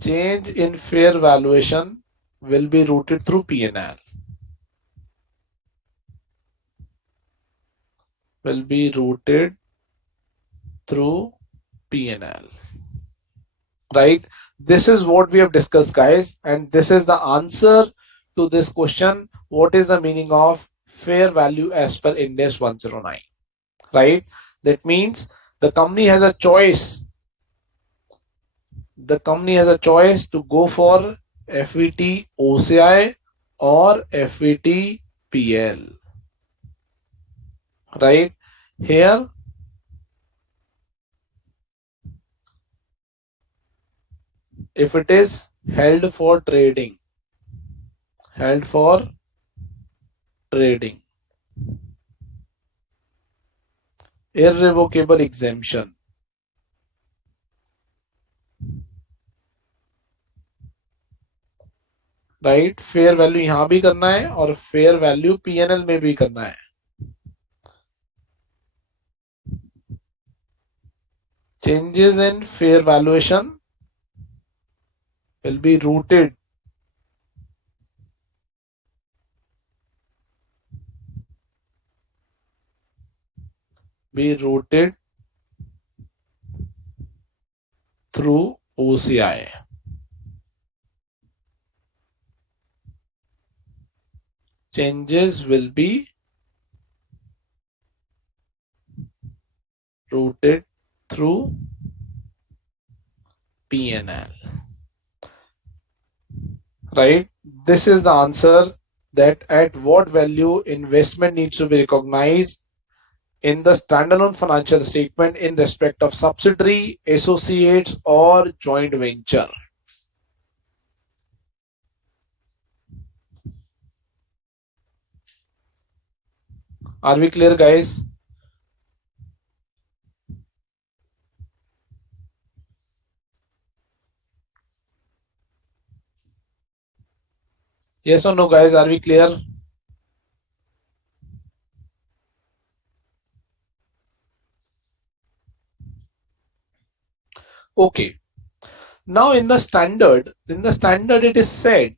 change in fair valuation will be routed through P&L. Will be routed through P&L. Right? This is what we have discussed, guys, and this is the answer to this question. What is the meaning of fair value as per Ind AS 109? Right? That means the company has a choice. The company has a choice to go for FET OCI or FET PL. Right? Here, if it is held for trading, irrevocable exemption, right? Fair value यहां भी करना है और fair value PNL में भी करना है. Changes in fair valuation will be routed through OCI. Changes will be routed through P&L. Right? This is the answer, that at what value investment needs to be recognized in the standalone financial statement in respect of subsidiary, associates or joint venture. Are we clear, guys? Yes or no, guys? Are we clear? Okay. Now in the standard it is said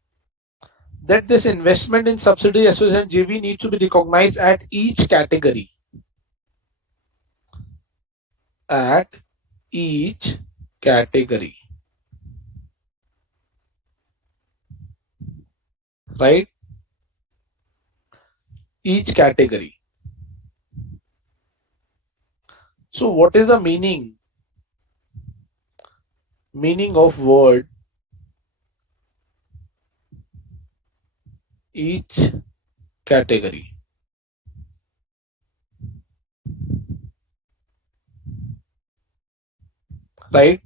that this investment in subsidiary, associate and JV needs to be recognized at each category. At each category. Right? Each category. So what is the meaning of word each category? Right?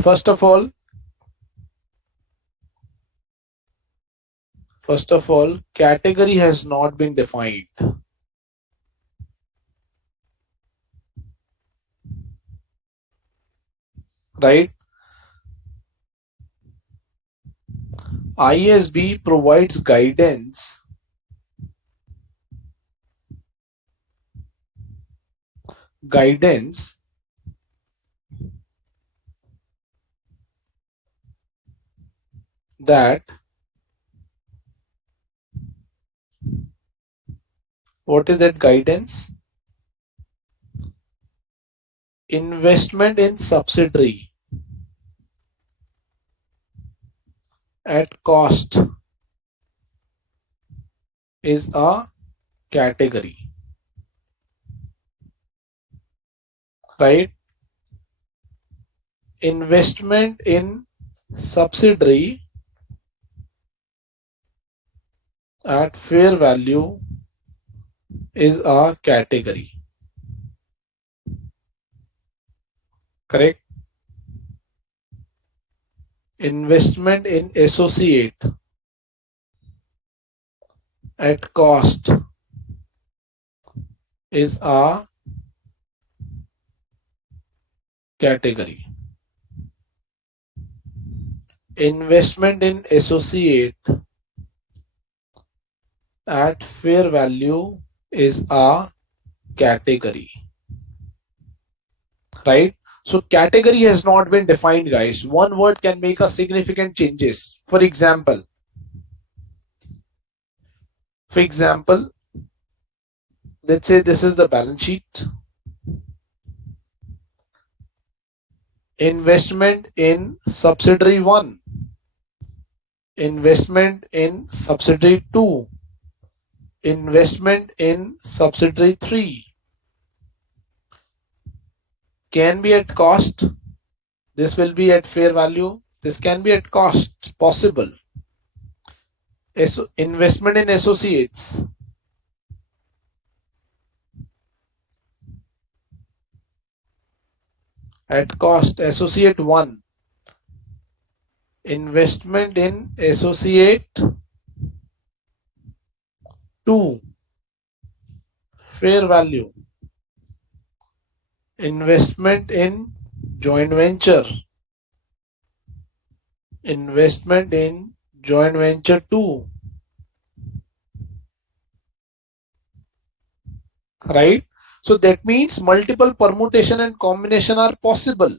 First of all, category has not been defined. Right? ISB provides guidance that what is that guidance? Investment in subsidiary at cost is a category, right? Investment in subsidiary at fair value is a category, correct? Investment in associate at cost is a category. Investment in associate at fair value is a category, right? So category has not been defined, guys. One word can make a significant changes. For example, let's say this is the balance sheet. Investment in subsidiary 1, investment in subsidiary 2, investment in subsidiary 3 can be at cost. This will be at fair value. This can be at cost, possible. Investment in associates at cost, associate 1, investment in associate 2, fair value, investment in joint venture, investment in joint venture 2, right? So that means multiple permutation and combination are possible,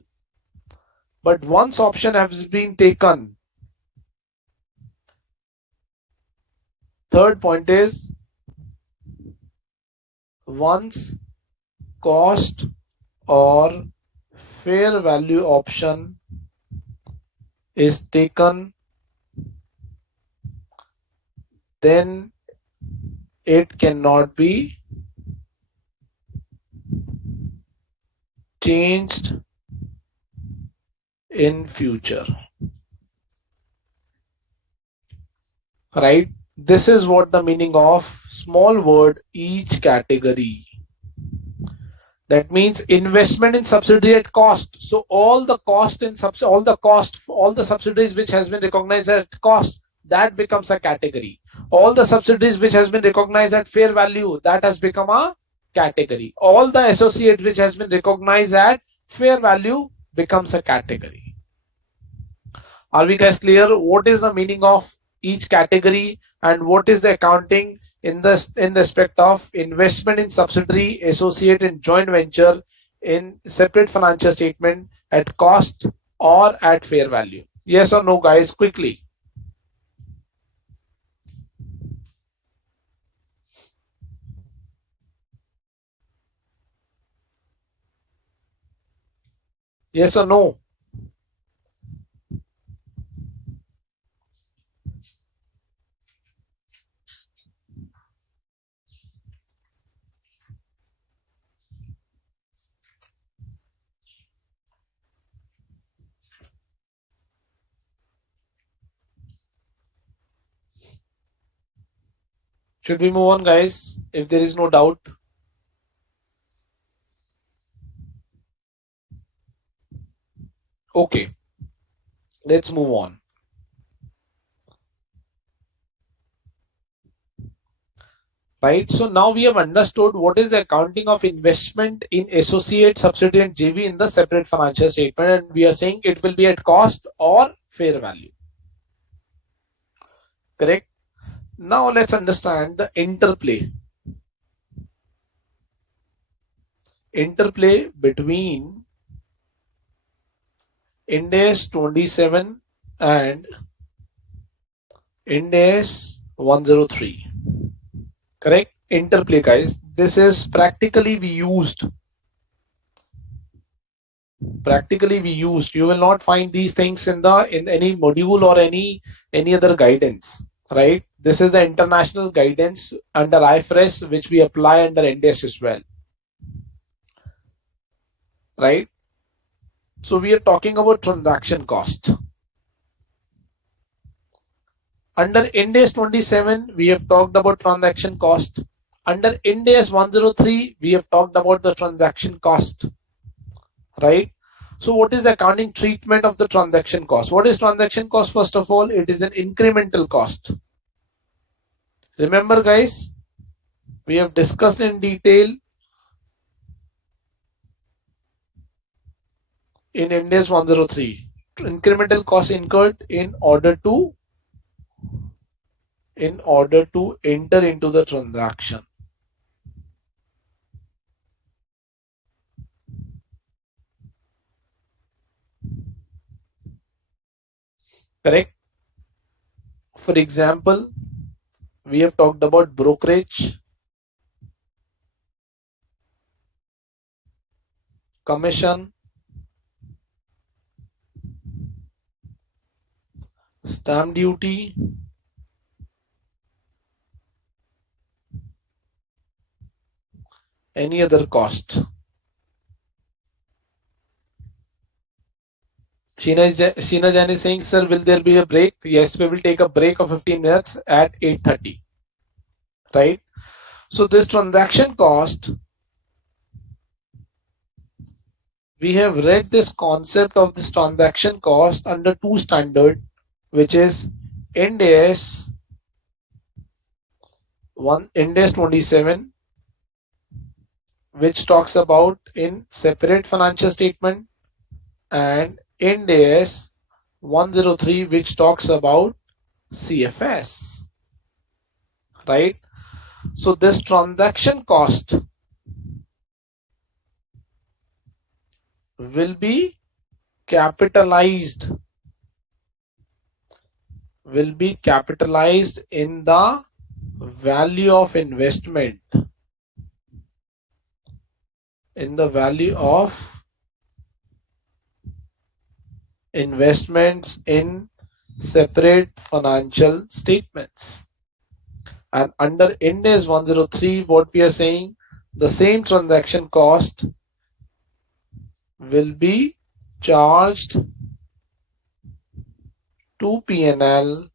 but once option has been taken. Third point is once cost or fair value option is taken, then it cannot be changed in future, right? This is what the meaning of small word each category. That means investment in subsidiary at cost. So all the subsidiaries which has been recognized at cost, that becomes a category. All the subsidiaries which has been recognized at fair value, that has become a category. All the associates which has been recognized at fair value becomes a category. Are we guys clear? What is the meaning of each category and what is the accounting in the aspect of investment in subsidiary, associate and joint venture in separate financial statement at cost or at fair value? Yes or no, guys? Quickly. Yes or no? Should we move on, guys, if there is no doubt? Okay, let's move on. Right, so now we have understood what is the accounting of investment in associate, subsidiary and JV in the separate financial statement, and we are saying it will be at cost or fair value. Correct? Now let's understand the interplay between Ind AS 27 and Ind AS 103. Correct? Interplay, guys. This is practically we used. You will not find these things in any module or any other guidance, right? This is the international guidance under IFRS which we apply under Ind AS as well, right? So we are talking about transaction cost. Under Ind AS 27, we have talked about transaction cost. Under Ind AS 103, we have talked about the transaction cost, right? So what is the accounting treatment of the transaction cost? What is transaction cost? First of all, it is an incremental cost. Remember, guys, we have discussed in detail in Ind AS 103. Incremental cost incurred in order to enter into the transaction. Correct? For example, we have talked about brokerage, commission, stamp duty, any other cost. Sheena Jan is saying, sir, will there be a break? Yes, we will take a break of 15 minutes at 8:30. Right? So this transaction cost, we have read this concept of this transaction cost under two standard, which is Ind AS 27, which talks about in separate financial statement, and Ind AS 103, which talks about CFS, right? So this transaction cost will be capitalized in the value of investment, in the value of investments in separate financial statements. And under Ind AS 103, what we are saying, the same transaction cost will be charged to P&L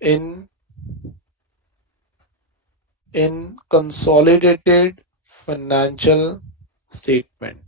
in consolidated financial statement.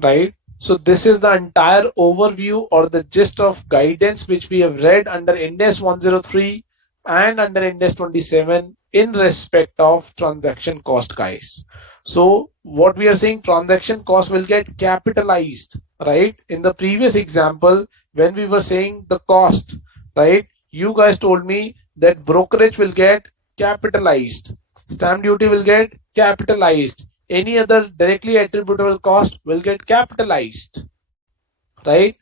Right? So this is the entire overview or the gist of guidance which we have read under Ind AS 103 and under Ind AS 27 in respect of transaction cost, guys. So what we are saying, transaction cost will get capitalized, right? In the previous example, when we were saying the cost, right? You guys told me that brokerage will get capitalized, stamp duty will get capitalized, any other directly attributable cost will get capitalized, right?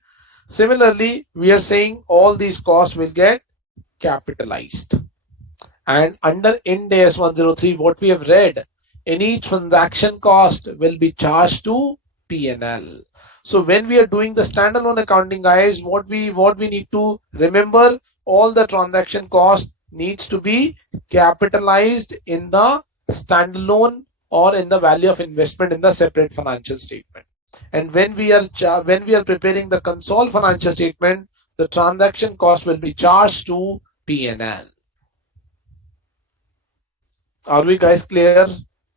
Similarly, we are saying all these costs will get capitalized. And under Ind AS 103, what we have read, any transaction cost will be charged to P&L. So when we are doing the standalone accounting, guys, what we need to remember, all the transaction cost needs to be capitalized in the standalone or in the value of investment in the separate financial statement. And when we are preparing the consolidated financial statement, the transaction cost will be charged to P&L. Are we guys clear?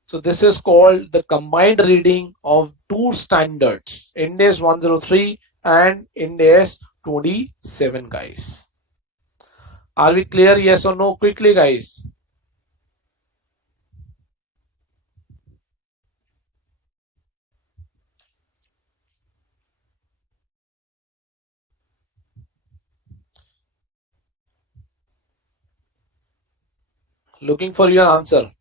So this is called the combined reading of two standards, Ind AS 103 and Ind AS 27, guys. Are we clear? Yes or no? Quickly, guys. Looking for your answer.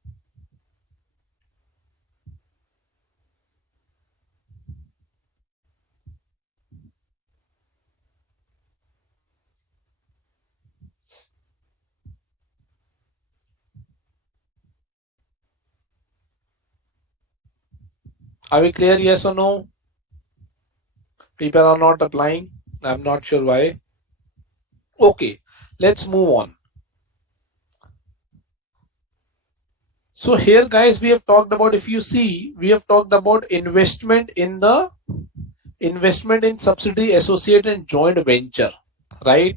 Are we clear? Yes or no? People are not applying. I'm not sure why. Okay, let's move on. So here guys, we have talked about, if you see, we have talked about investment in subsidiary, associate and joint venture, right?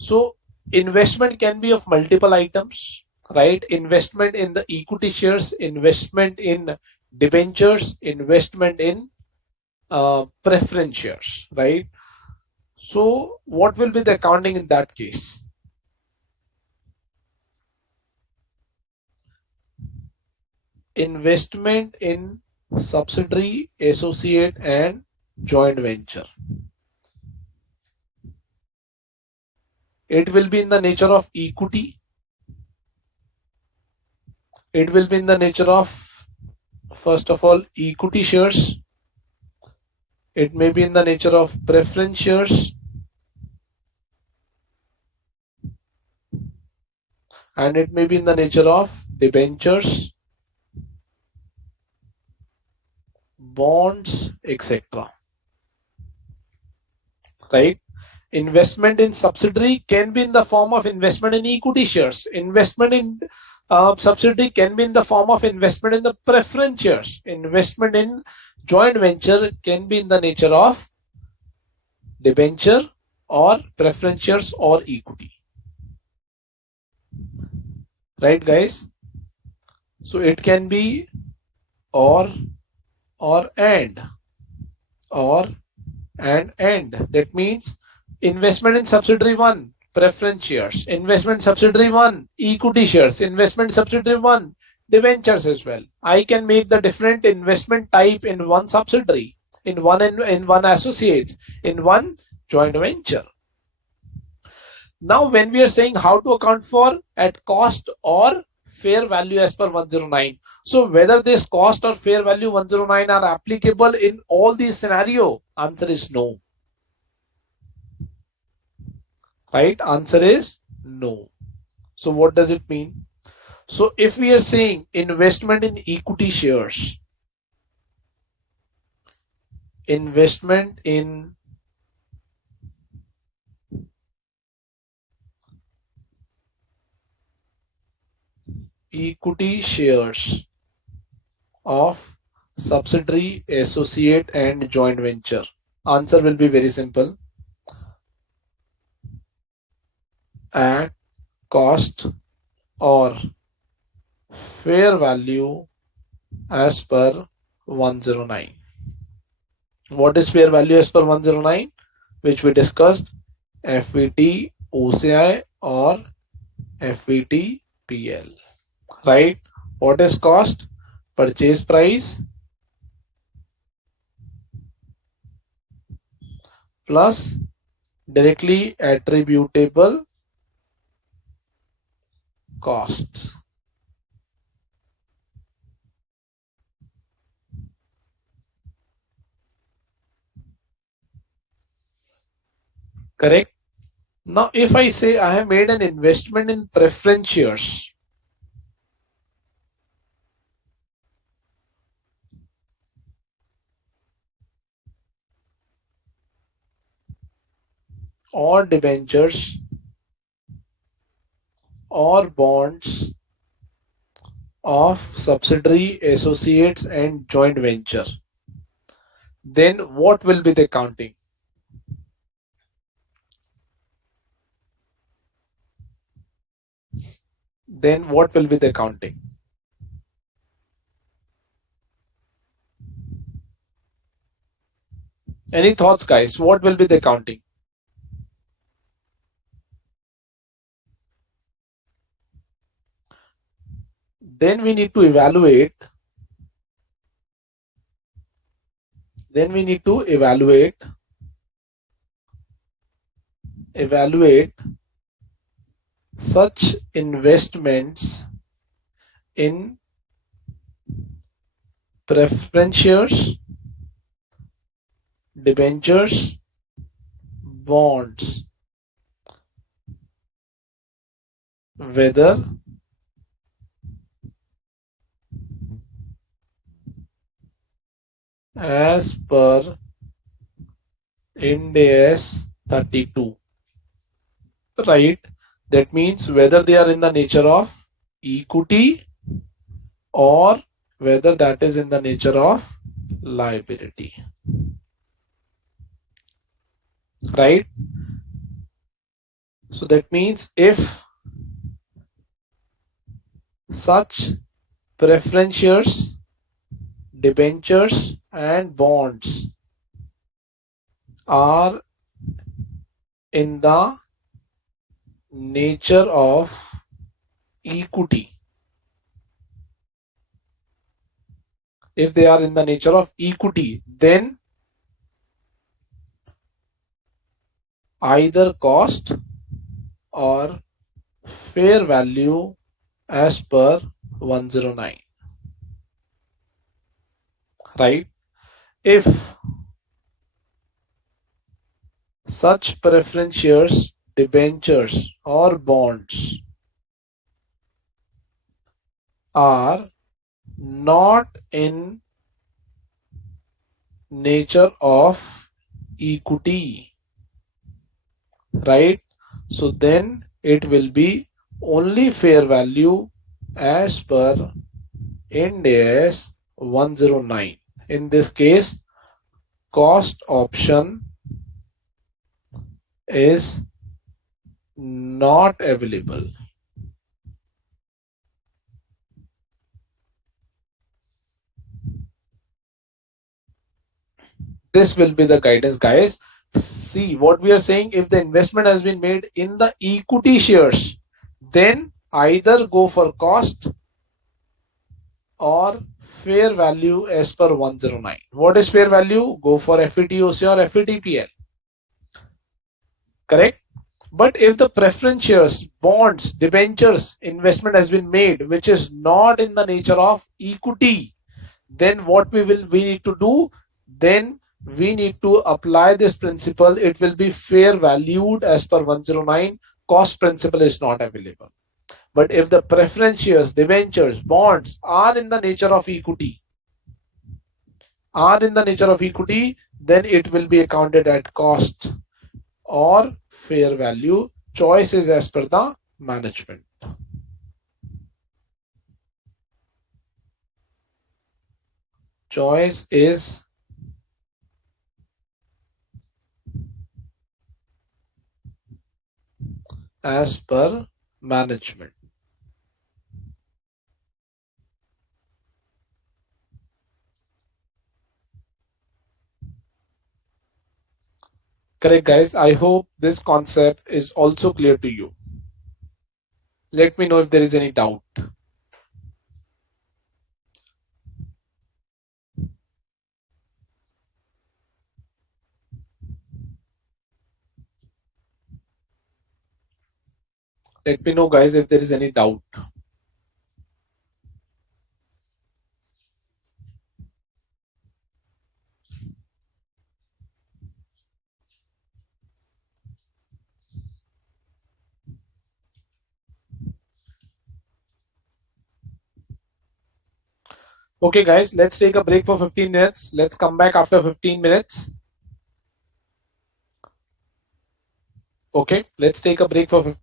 So investment can be of multiple items, right? Investment in the equity shares, investment in debentures, investment in preference shares, right? So what will be the accounting in that case? Investment in subsidiary, associate and joint venture. It will be in the nature of equity. It will be in the nature of, first of all, equity shares. It may be in the nature of preference shares, and it may be in the nature of debentures, bonds, etc. Right? Investment in subsidiary can be in the form of investment in equity shares. Investment in subsidiary can be in the form of investment in the preference shares. Investment in joint venture can be in the nature of debenture or preference shares or equity. Right, guys? So it can be or and or and. That means investment in subsidiary 1, preference shares. Investment subsidiary 1, equity shares. Investment subsidiary 1, debentures as well. I can make the different investment type in one subsidiary, in one associates, in one joint venture. Now when we are saying how to account for at cost or fair value as per 109, so whether this cost or fair value 109 are applicable in all these scenario, answer is no. Right? Answer is no. So what does it mean? So if we are saying investment in equity shares, investment in equity shares of subsidiary, associate and joint venture, answer will be very simple. At cost or fair value as per 109. What is fair value as per 109? Which we discussed, FVT OCI or FVT PL. Right? What is cost? Purchase price plus directly attributable costs. Correct? Now, if I say I have made an investment in preference shares, or debentures or bonds of subsidiary, associates and joint venture, then what will be the accounting? Then what will be the accounting? Any thoughts, guys? What will be the accounting? Then we need to evaluate. Then we need to evaluate such investments in preference shares, debentures, bonds, whether as per Ind AS 32, right? That means whether they are in the nature of equity or whether that is in the nature of liability, right? So that means if such preference shares, debentures and bonds are in the nature of equity, if they are in the nature of equity, then either cost or fair value as per 109, right? If such preference shares, debentures or bonds are not in nature of equity, right? So then it will be only fair value as per Ind AS 109. In this case, cost option is not available. This will be the guidance, guys. See what we are saying. If the investment has been made in the equity shares, then either go for cost or fair value as per 109. What is fair value? Go for FETOC or FETPL. Correct? But if the preference shares, bonds, debentures, investment has been made, which is not in the nature of equity, then what we need to do? Then we need to apply this principle. It will be fair valued as per 109. Cost principle is not available. But if the preference shares, debentures, bonds are in the nature of equity, then it will be accounted at cost or fair value. Choice is as per the management. Choice is as per management. Correct, guys. I hope this concept is also clear to you. Let me know if there is any doubt. Let me know, guys, if there is any doubt. Okay, guys, let's take a break for 15 minutes. Let's come back after 15 minutes. Okay, let's take a break for 15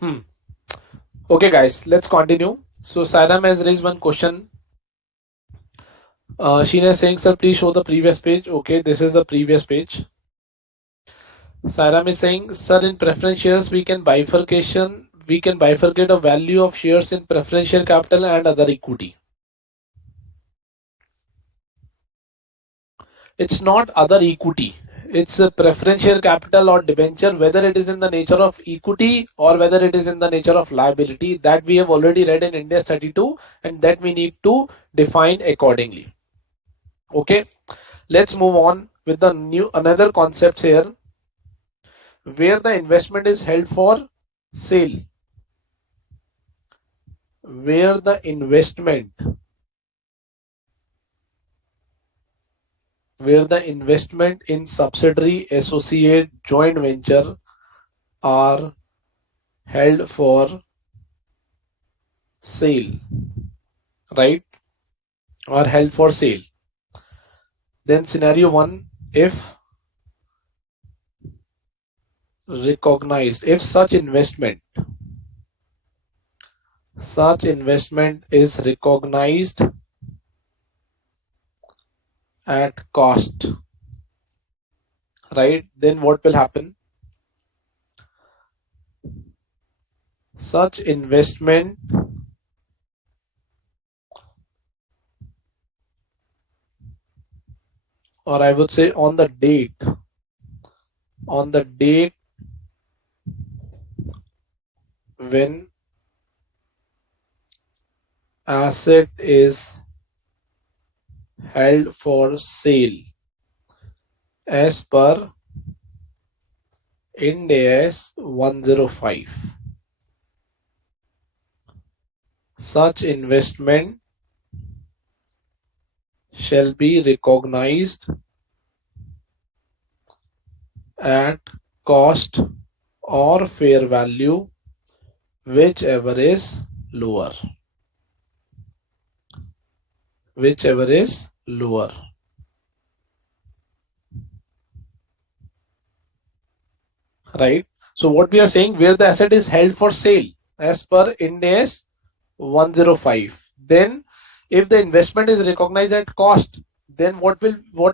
Hmm. Okay, guys, let's continue. So Sairam has raised one question. Sheena is saying, sir, please show the previous page. Okay, this is the previous page. Sairam is saying, sir, in preference shares, we can bifurcate a value of shares in preferential capital and other equity. It's not other equity. It's a preferential capital or debenture, whether it is in the nature of equity or whether it is in the nature of liability, that we have already read in Ind AS 32 and that we need to define accordingly. Okay, let's move on with the another concepts here, where the investment is held for sale. Where the investment in subsidiary, associate, joint venture are held for sale, right? Are held for sale. Then scenario 1, if recognized, if such investment is recognized at cost, right? Then what will happen? Such investment or I would say on the date when asset is held for sale as per Ind AS 105. Such investment shall be recognized at cost or fair value, whichever is lower. Right? So what we are saying, where the asset is held for sale as per Ind AS 105, then if the investment is recognized at cost, then what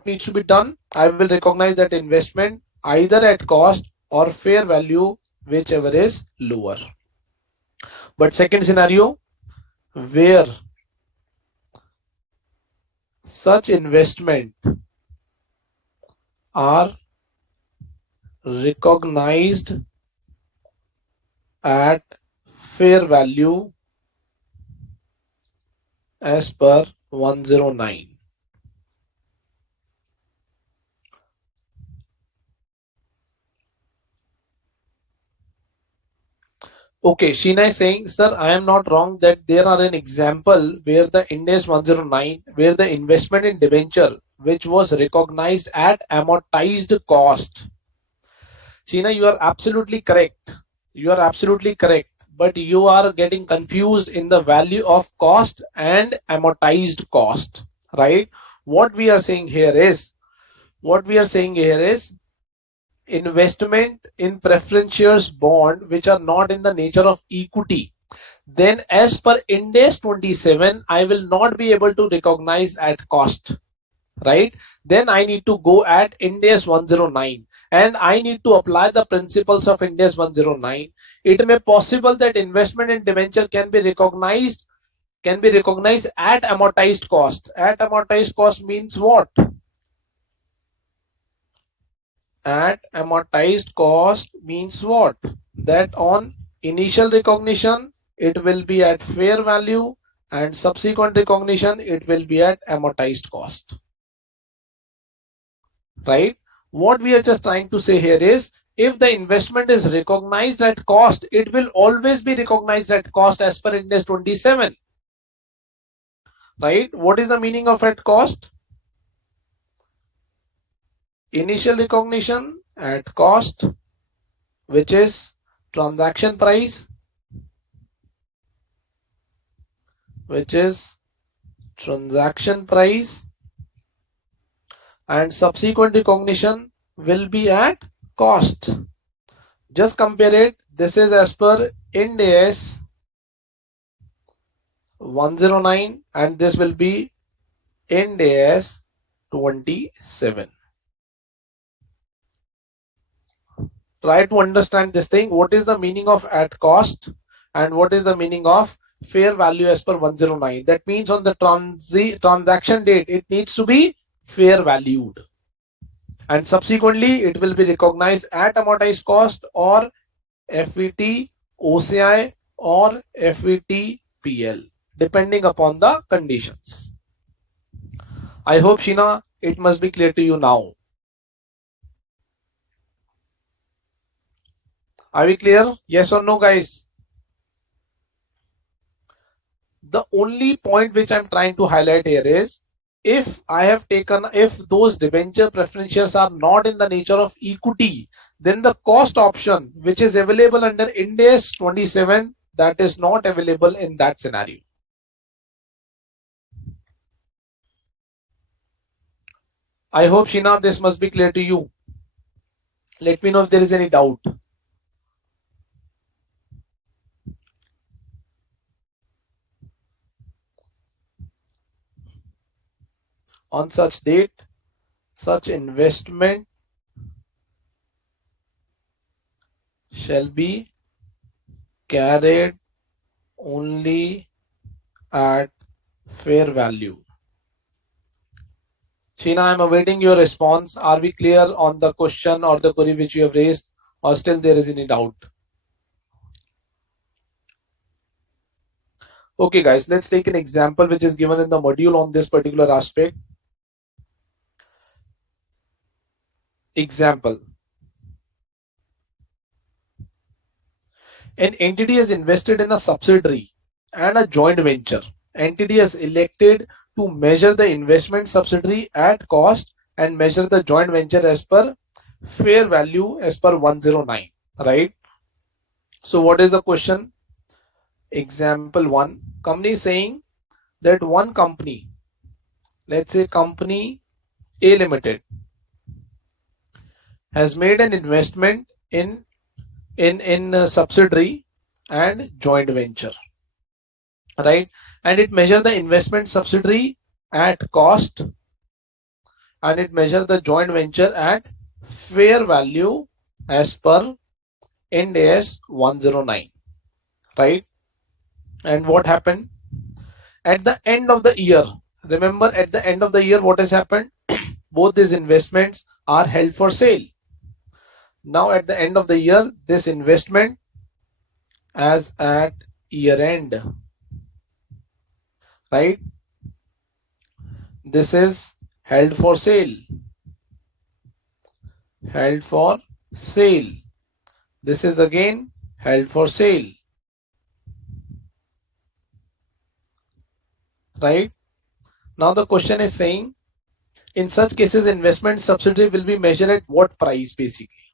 needs to be done? I will recognize that investment either at cost or fair value, whichever is lower. But second scenario, where such investment are recognized at fair value as per 109. Okay, Sheena is saying, sir, I am not wrong that there are an example where the Ind AS 109, where the investment in debenture, which was recognized at amortized cost. Sheena, you are absolutely correct. But you are getting confused in the value of cost and amortized cost, right? What we are saying here is investment in preference shares bond which are not in the nature of equity, then as per Ind AS 27 I will not be able to recognize at cost, right? Then I need to go at Ind AS 109 and I need to apply the principles of Ind AS 109. It may possible that investment in debenture can be recognized at amortized cost. At amortized cost means what? At amortized cost means what? That on initial recognition it will be at fair value and subsequent recognition it will be at amortized cost, right? What we are just trying to say here is, if the investment is recognized at cost, it will always be recognized at cost as per Ind AS 27, right? What is the meaning of at cost? Initial recognition at cost, which is transaction price, and subsequent recognition will be at cost. Just compare it. This is as per Ind AS 109 and this will be Ind AS 27. Try to understand this thing. What is the meaning of at cost and what is the meaning of fair value as per 109? That means on the transaction date, it needs to be fair valued. And subsequently, it will be recognized at amortized cost or FVT, OCI or FVT PL, depending upon the conditions. I hope, Sheena, it must be clear to you now. Are we clear? Yes or no, guys? The only point which I'm trying to highlight here is if those debenture preference shares are not in the nature of equity, then the cost option which is available under Ind AS 27, that is not available in that scenario. I hope, Sheena, this must be clear to you. Let me know if there is any doubt. On such date, such investment shall be carried only at fair value. Sheena, I'm awaiting your response. Are we clear on the question or the query which you have raised, or still there is any doubt? Okay, guys, let's take an example which is given in the module on this particular aspect. Example. An entity has invested in a subsidiary and a joint venture. Entity has elected to measure the investment subsidiary at cost and measure the joint venture as per fair value as per 109, right? So what is the question? Example 1, company is saying that one company, let's say company A Limited, has made an investment in a subsidiary and joint venture, right? And it measures the investment subsidiary at cost and it measures the joint venture at fair value as per Ind AS 109, right? And what happened at the end of the year? Remember, at the end of the year, what has happened? Both these investments are held for sale. Now at the end of the year, this investment as at year end, right? This is held for sale. Held for sale. This is again held for sale, right? Now the question is saying, in such cases, investment subsidiary will be measured at what price basically,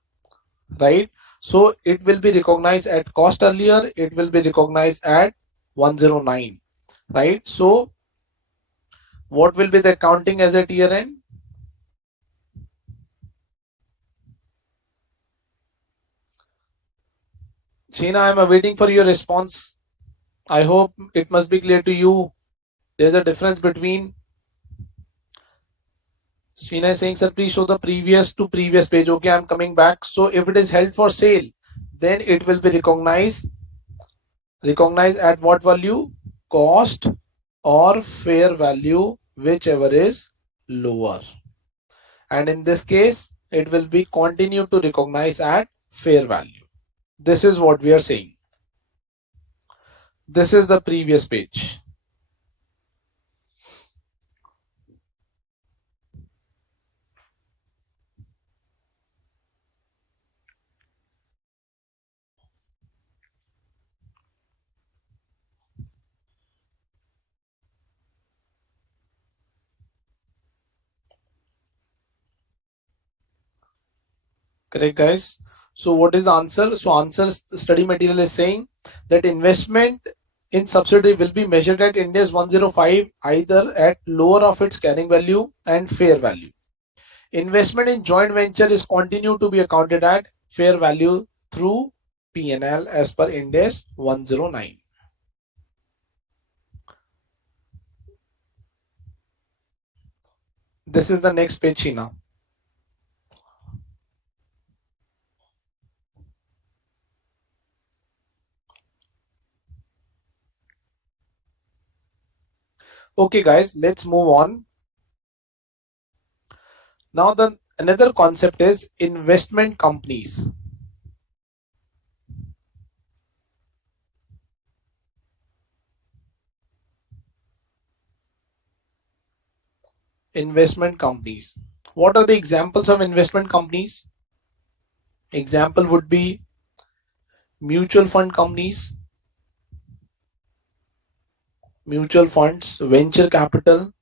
right? So it will be recognized at cost earlier, it will be recognized at 109, right? So what will be the accounting as at year end? Sheena, I'm awaiting for your response. I hope it must be clear to you. There's a difference between. Sheena is saying, sir, please show the previous to previous page. Okay, I'm coming back. So if it is held for sale, then it will be recognized at what value? Cost or fair value, whichever is lower. And in this case, it will be continue to recognize at fair value. This is what we are saying. This is the previous page. Correct, guys? So what is the answer? So answer study material is saying that investment in subsidiary will be measured at Ind AS 105 either at lower of its carrying value and fair value. Investment in joint venture is continued to be accounted at fair value through P&L as per Ind AS 109. This is the next page, Sheena. Okay, guys, let's move on. Now, the another concept is investment companies. Investment companies. What are the examples of investment companies? Example would be mutual fund companies, mutual funds, venture capital.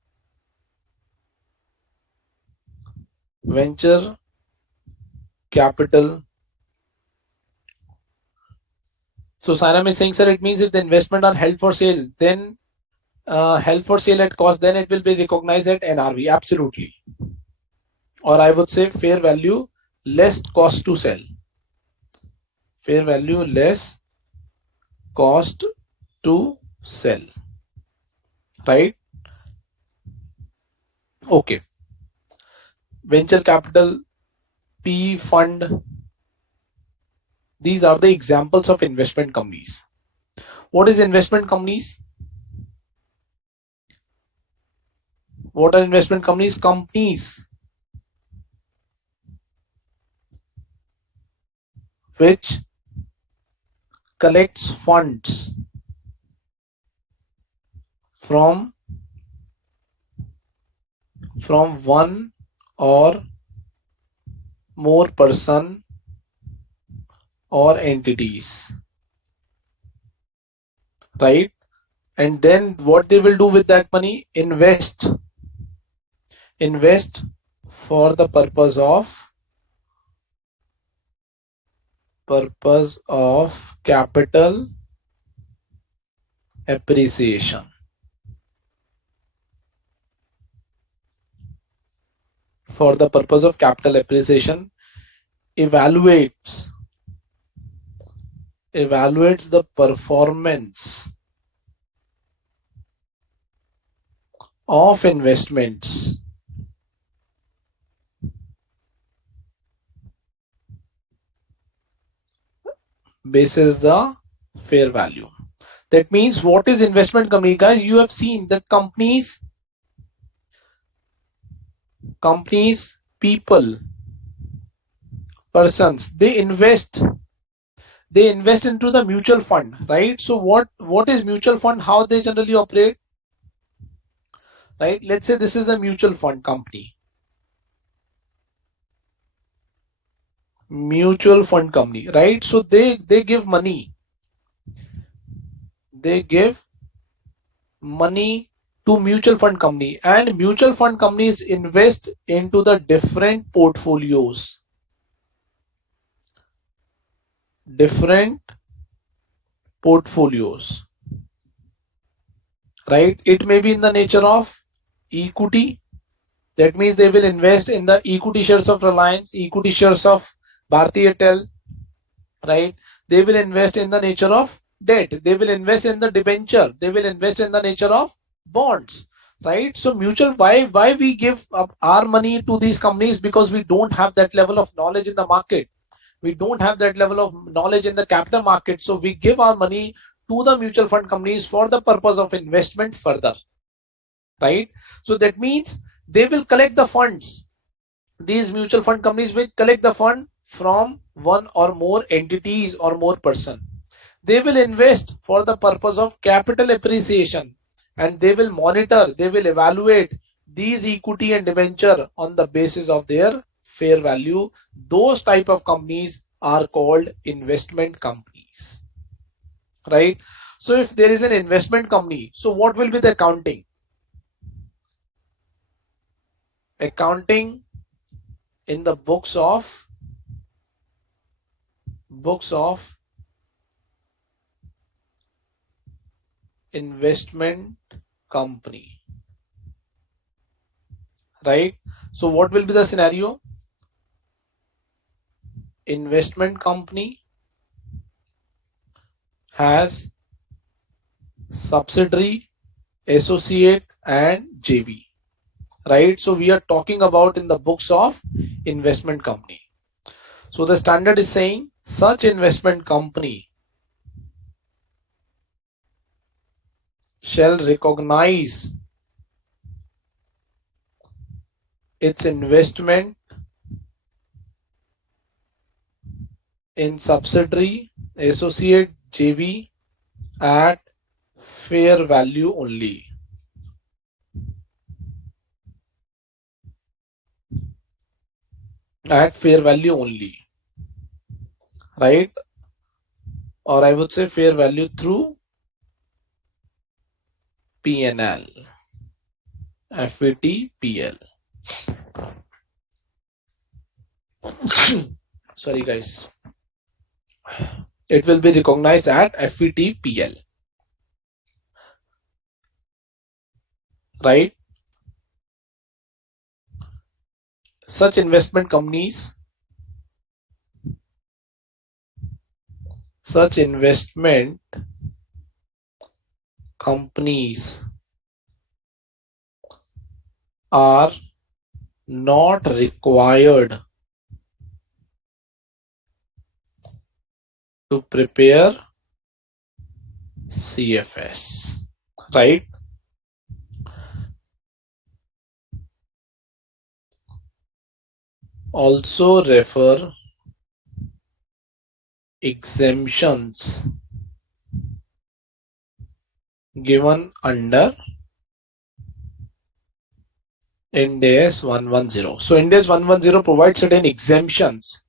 So Saram is saying, sir, it means if the investment are held for sale, then held for sale at cost, then it will be recognized at NRV. Absolutely. Or I would say fair value less cost to sell. Fair value less cost to sell. Right? Okay. Venture capital, P fund. These are the examples of investment companies. What is investment companies? What are investment companies? Companies which collects funds from one or more person or entities, right? And then what they will do with that money? Invest for the purpose of capital appreciation. For the purpose of capital appreciation, evaluates the performance of investments basis the fair value. That means what is investment company, guys? You have seen that companies, people, persons, they invest into the mutual fund, right? So what is mutual fund? How they generally operate, right? Let's say this is a mutual fund company. Mutual fund company, right? So they give money. They give money to mutual fund company, and mutual fund companies invest into the different portfolios. Right? It may be in the nature of equity. That means they will invest in the equity shares of Reliance, equity shares of Bharti Airtel, right? They will invest in the nature of debt. They will invest in the debenture. They will invest in the nature of bonds, right? So mutual, why we give up our money to these companies? Because we don't have that level of knowledge in the market. We don't have that level of knowledge in the capital market. So we give our money to the mutual fund companies for the purpose of investment further, right? So that means they will collect the funds. These mutual fund companies will collect the fund from one or more entities or more person. They will invest for the purpose of capital appreciation, and they will monitor, they will evaluate these equity and debenture on the basis of their fair value. Those type of companies are called investment companies, right? So if there is an investment company, so what will be the accounting? Accounting in the books of investment company, right? So what will be the scenario? Investment company has subsidiary, associate and JV, right? So we are talking about in the books of investment company. So the standard is saying such investment company shall recognize its investment in subsidiary, associate, JV at fair value only. At fair value only, right? Or I would say fair value through P&L, FVTPL. Sorry guys. It will be recognized at FVTPL, right? Such investment companies, such investment companies are not required to prepare CFS, right? Also refer exemptions given under Ind AS 110. So Ind AS 110 provides certain exemptions,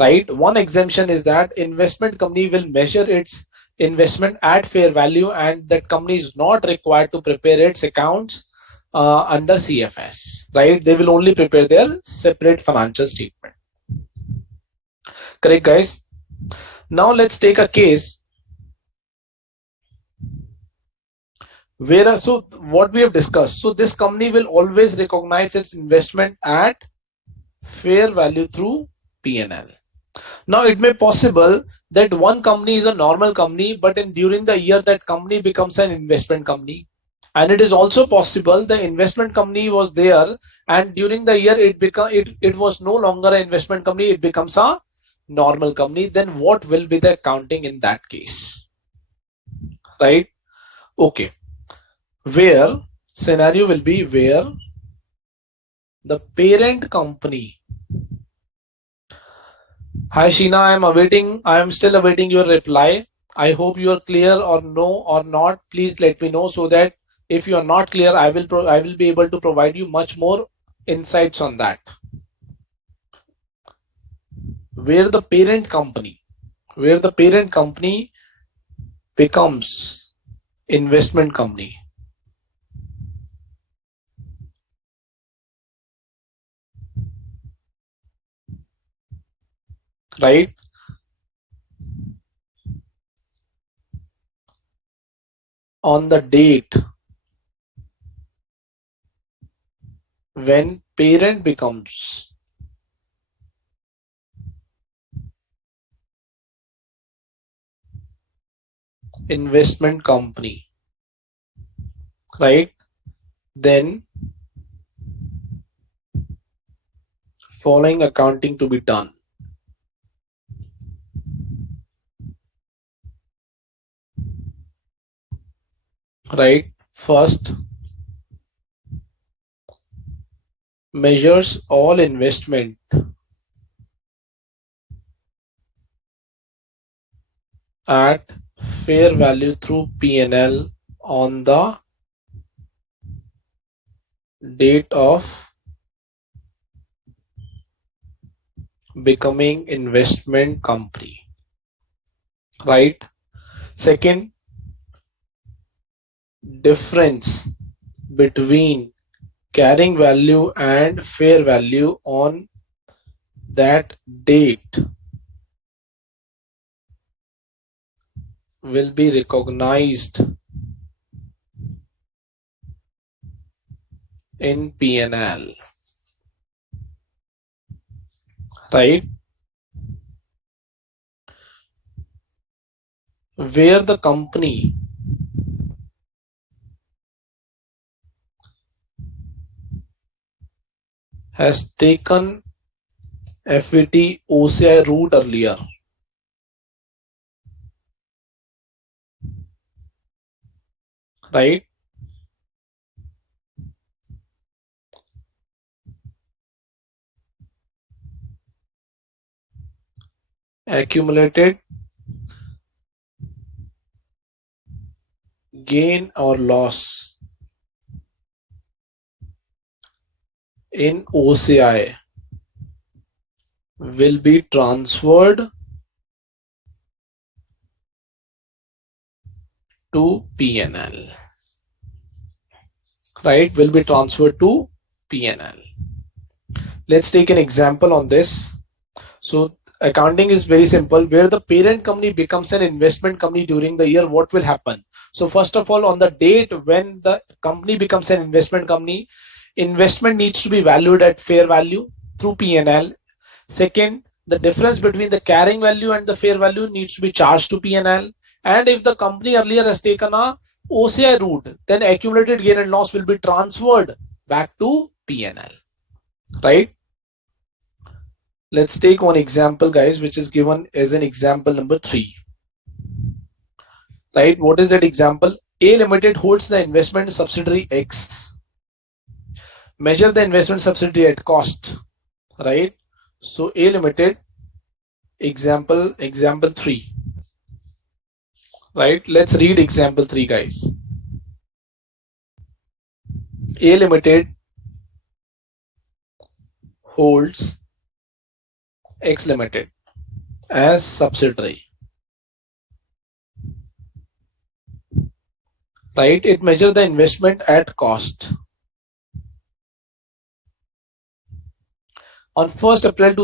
right? One exemption is that investment company will measure its investment at fair value and that company is not required to prepare its accounts under CFS, right? They will only prepare their separate financial statement. Correct, guys? Now let's take a case where, so what we have discussed, so this company will always recognize its investment at fair value through P&L. Now it may possible that one company is a normal company, but during the year that company becomes an investment company. And it is also possible the investment company was there and during the year it was no longer an investment company, it becomes a normal company. Then what will be the accounting in that case? Right? Okay. Where scenario will be where the parent company. Hi Sheena, I am still awaiting your reply. I hope you are clear or no or not. Please let me know so that if you are not clear, I will be able to provide you much more insights on that. Where the parent company becomes investment company, right? On the date when parent becomes investment company, right? Then following accounting to be done, right? First, measures all investment at fair value through P&L on the date of becoming investment company, right? Second, difference between carrying value and fair value on that date will be recognized in P&L, right? where the company has taken FET OCI route earlier, right? Accumulated gain or loss in OCI will be transferred to P&L, right? Will be transferred to P&L. Let's take an example on this. So accounting is very simple. Where the parent company becomes an investment company during the year, what will happen? So first of all, on the date when the company becomes an investment company, investment needs to be valued at fair value through P&L. Second, the difference between the carrying value and the fair value needs to be charged to P&L. And if the company earlier has taken a OCI route, then accumulated gain and loss will be transferred back to P&L, right? Let's take one example, guys, which is given as an example number 3. Right? What is that example? A Limited holds the investment subsidiary X. Measure the investment subsidiary at cost. Right? So A Limited, example 3. Right? Let's read example 3, guys. A Limited holds X Limited as subsidiary. Right? It measures the investment at cost. On 1st April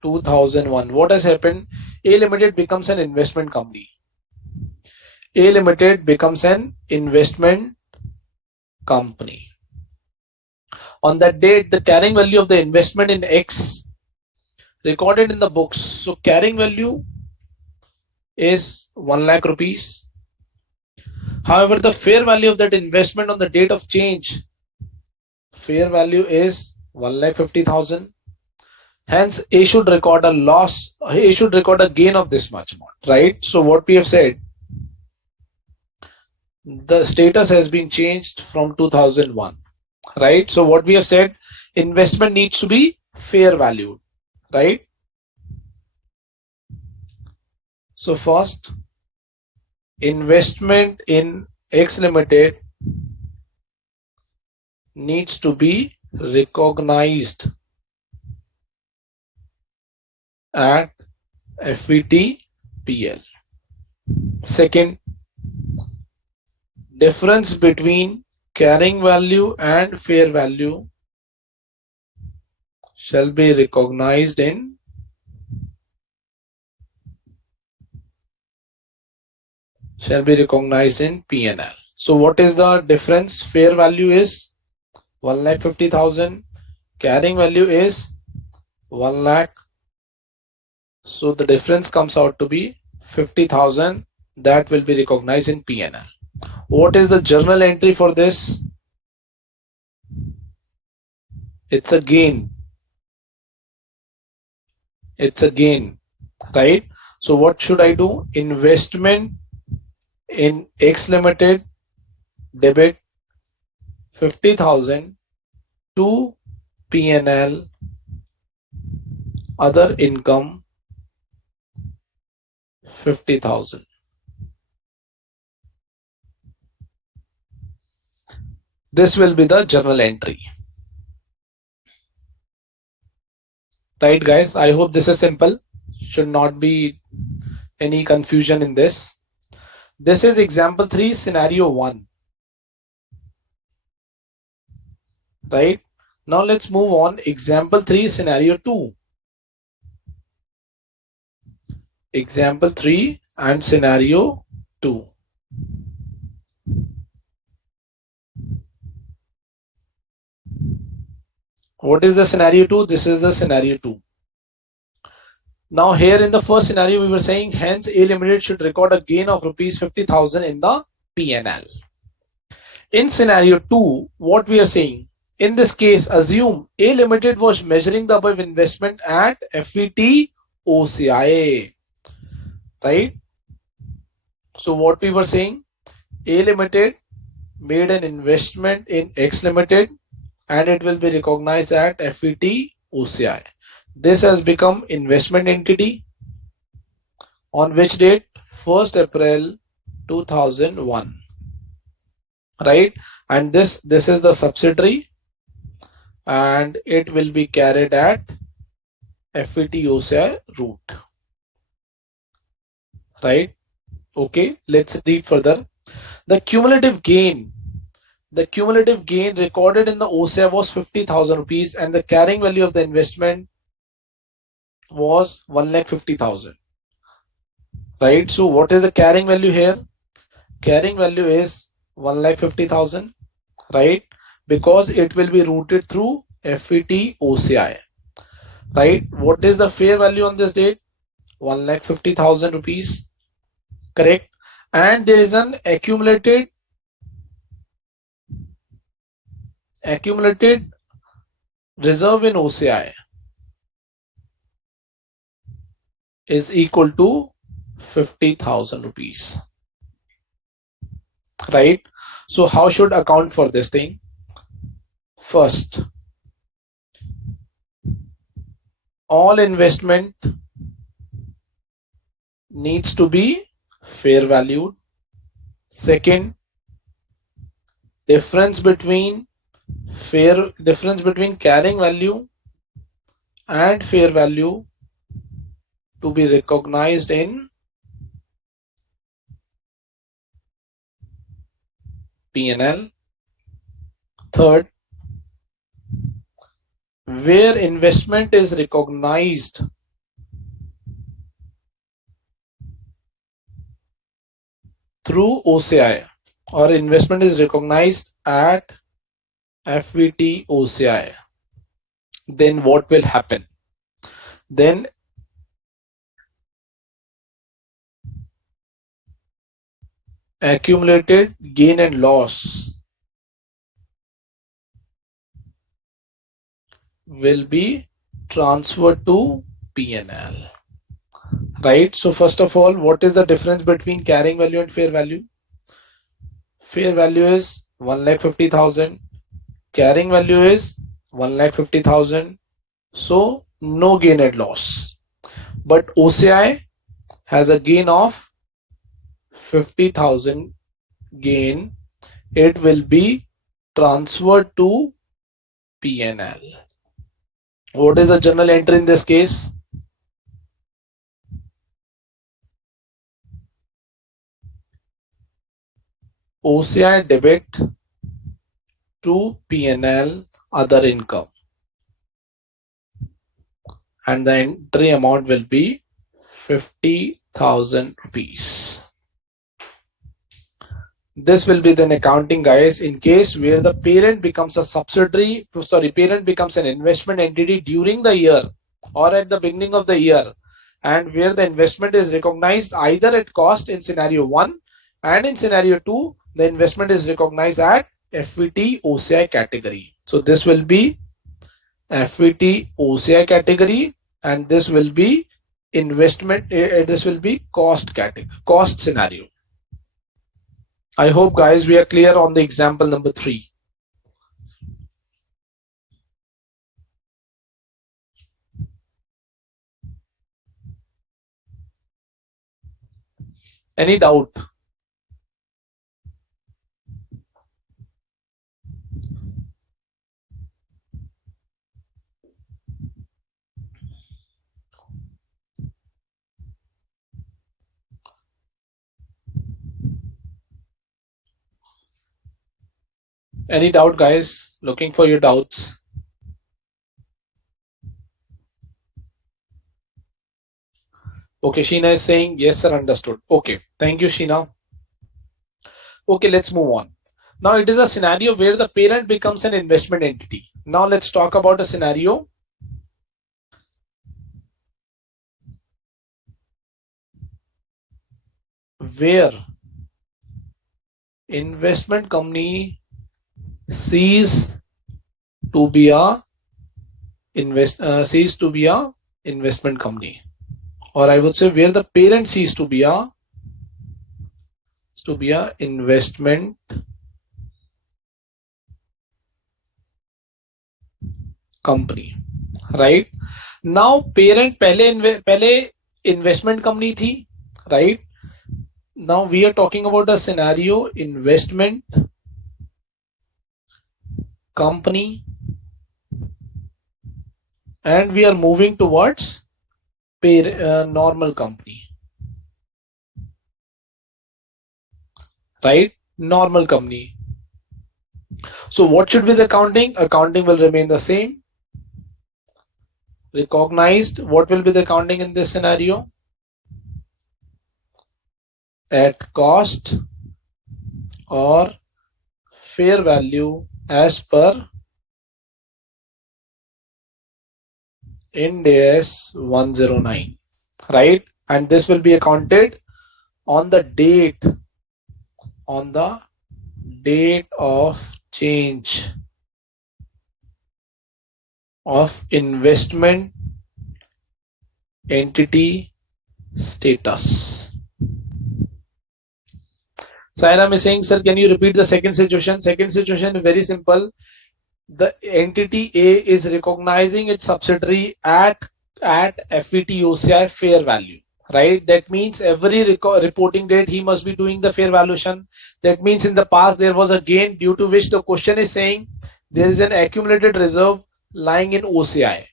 2001, what has happened? A Limited becomes an investment company. A Limited becomes an investment company. On that date, the carrying value of the investment in X recorded in the books. So carrying value is 1 lakh rupees. However, the fair value of that investment on the date of change, fair value is 1,50,000. Hence, A should record a loss. A should record a gain of this much amount, right? So what we have said, the status has been changed from 2001, right? So what we have said, investment needs to be fair valued, right? So first, investment in X Limited needs to be recognized at FVTPL. Second, difference between carrying value and fair value shall be recognized in P&L. So what is the difference? Fair value is 1,50,000. Carrying value is 1 lakh. So the difference comes out to be 50,000. That will be recognized in P&L. What is the journal entry for this? It's a gain. It's a gain, right? So what should I do? Investment in X Limited, debit 50,000 to P&L, other income 50,000. This will be the journal entry. Right, guys? I hope this is simple. Should not be any confusion in this. This is example 3, scenario 1. Right? Now let's move on. Example 3, scenario 2. Example 3 and scenario 2. What is the scenario 2? This is the scenario 2. Now here in the first scenario, we were saying hence A Limited should record a gain of rupees 50,000 in the P&L. In scenario 2, what we are saying, in this case, assume A Limited was measuring the above investment at FVT OCI, right? So what we were saying, A Limited made an investment in X Limited and it will be recognized at FVT OCI. This has become investment entity on which date? 1st April 2001, right? And this is the subsidiary and it will be carried at FVT OCI route, right? Okay, let's read further. The cumulative gain recorded in the OCI was 50,000 rupees and the carrying value of the investment was 1,50,000, right? So what is the carrying value here? Carrying value is 1,50,000, right? Because it will be routed through FVT OCI, right? What is the fair value on this date? 1,50,000 rupees, correct? And there is an accumulated reserve in OCI is equal to 50,000 rupees, right? So how should account for this thing? First, all investment needs to be fair valued. Second, difference between carrying value and fair value to be recognized in P&L. Third, where investment is recognized through OCI or investment is recognized at FVT OCI, then what will happen? Then accumulated gain and loss will be transferred to P&L, right? So first of all, what is the difference between carrying value and fair value? Fair value is 1,50,000, carrying value is 1,50,000, so no gain and loss. But OCI has a gain of 50,000 gain, it will be transferred to P&L. What is the journal entry in this case? OCI debit to P&L other income, and the entry amount will be 50,000 rupees. This will be then accounting, guys, in case where the parent becomes a subsidiary, parent becomes an investment entity during the year or at the beginning of the year, and where the investment is recognized either at cost in scenario 1 and in scenario 2, the investment is recognized at FVT OCI category. So this will be FVT OCI category and this will be investment, this will be cost category, cost scenario. I hope, guys, we are clear on the example number 3. Any doubt? Any doubt, guys? Looking for your doubts. Okay, Sheena is saying, yes, sir, understood. Okay, thank you, Sheena. Okay, let's move on. Now it is a scenario where the parent becomes an investment entity. Now let's talk about a scenario where investment company cease to be a investment company, or I would say where the parent cease to be a investment company, right? Now parent पहले investment company थी, right? Now we are talking about a scenario investment company, and we are moving towards normal company, right? Normal company. So what should be the accounting? Accounting will remain the same. Recognized, what will be the accounting in this scenario? At cost or fair value as per Ind AS 109, right? And this will be accounted on the date of change of investment entity status. Sairam is saying, sir, can you repeat the second situation? Second situation is very simple. The entity A is recognizing its subsidiary at FVTOCI fair value, right? That means every reporting date he must be doing the fair valuation. That means in the past there was a gain due to which the question is saying there is an accumulated reserve lying in OCI.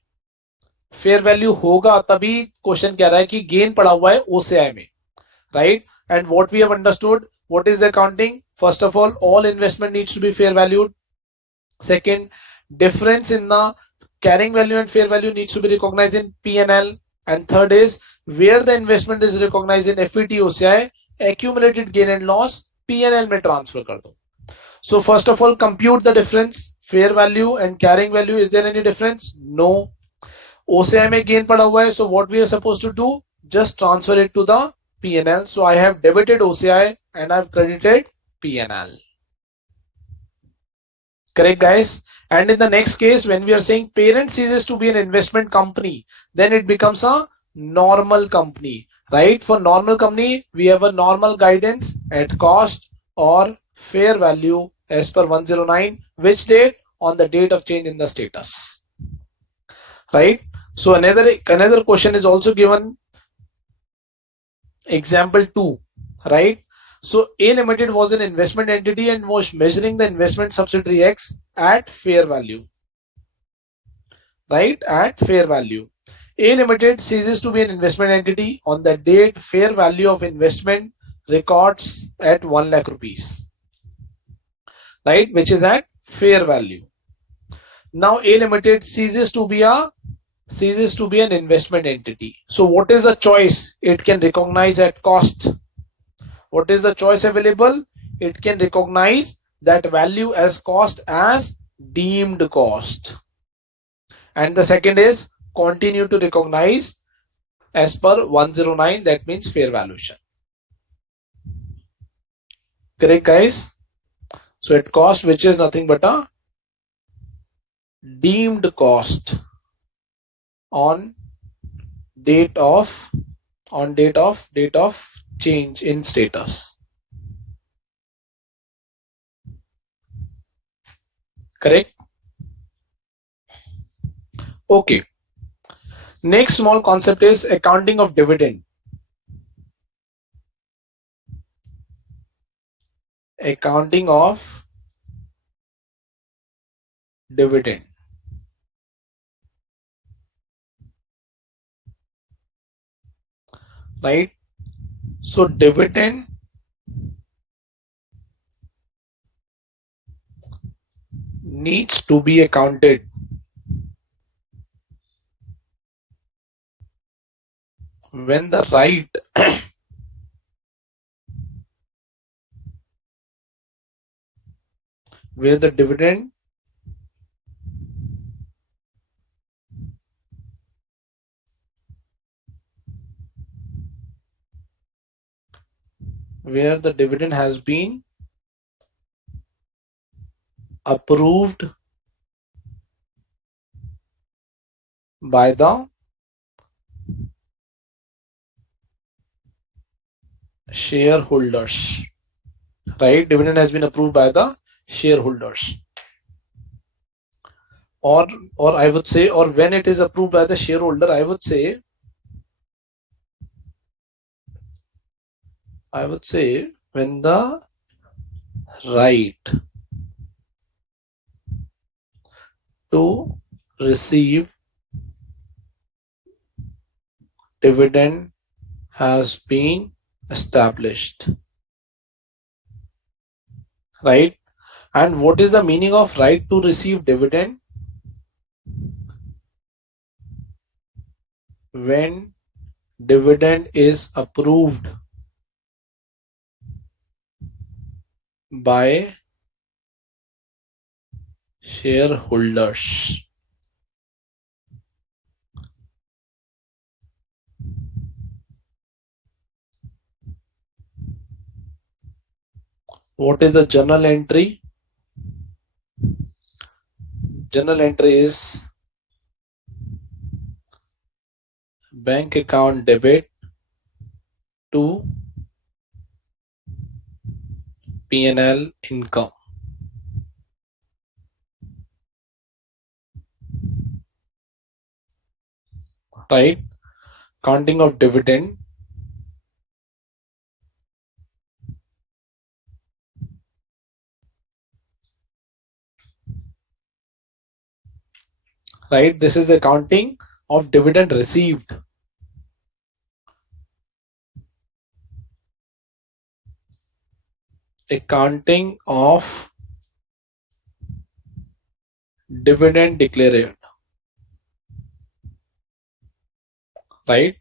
Fair value होगा तभी question कह रहा है कि gain पड़ा हुआ है OCI में, right? And what we have understood, what is the accounting? First of all investment needs to be fair valued. Second, difference in the carrying value and fair value needs to be recognized in P&L. And third is where the investment is recognized in FVTOCI, accumulated gain and loss P&L में transfer कर दो. So first of all, compute the difference. Fair value and carrying value, is there any difference? No. OCI में gain पड़ा हुआ है, so what we are supposed to do? Just transfer it to the P&L. So I have debited OCI and I have credited P&L. Correct, guys? And in the next case, when we are saying parent ceases to be an investment company, then it becomes a normal company, right? For normal company, we have a normal guidance at cost or fair value as per 109. Which date? On the date of change in the status, right? So another question is also given. Example 2, right? So A Limited was an investment entity and was measuring the investment subsidiary X at fair value, right? At fair value. A Limited ceases to be an investment entity on the date fair value of investment records at 1 lakh rupees, right? Which is at fair value. Now A Limited ceases to be an investment entity. So what is the choice? It can recognize at cost. What is the choice available? It can recognize that value as cost as deemed cost. And the second is continue to recognize as per 109, that means fair valuation. Correct, guys? So at cost, which is nothing but a deemed cost on date of change in status. Correct? Okay. Next small concept is accounting of dividend. Accounting of dividend. Right? So dividend needs to be accounted when the right where the dividend where the dividend has been approved by the shareholders, right? Dividend has been approved by the shareholders, or I would say, or when it is approved by the shareholder, I would say when the right to receive dividend has been established, right? And what is the meaning of right to receive dividend? When dividend is approved by shareholders. What is the journal entry? Journal entry is bank account debit to P&L income, right? Counting of dividend, right? This is the counting of dividend received. Accounting of dividend declared, right?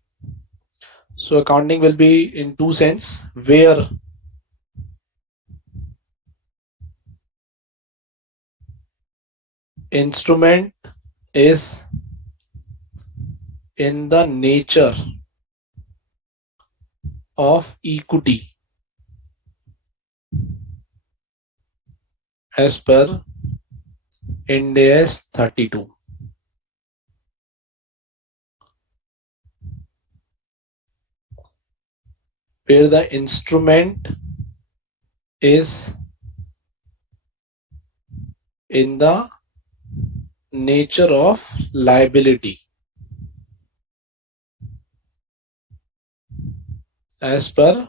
So accounting will be in two sense, where instrument is in the nature of equity as per Ind AS 32. Where the instrument is in the nature of liability as per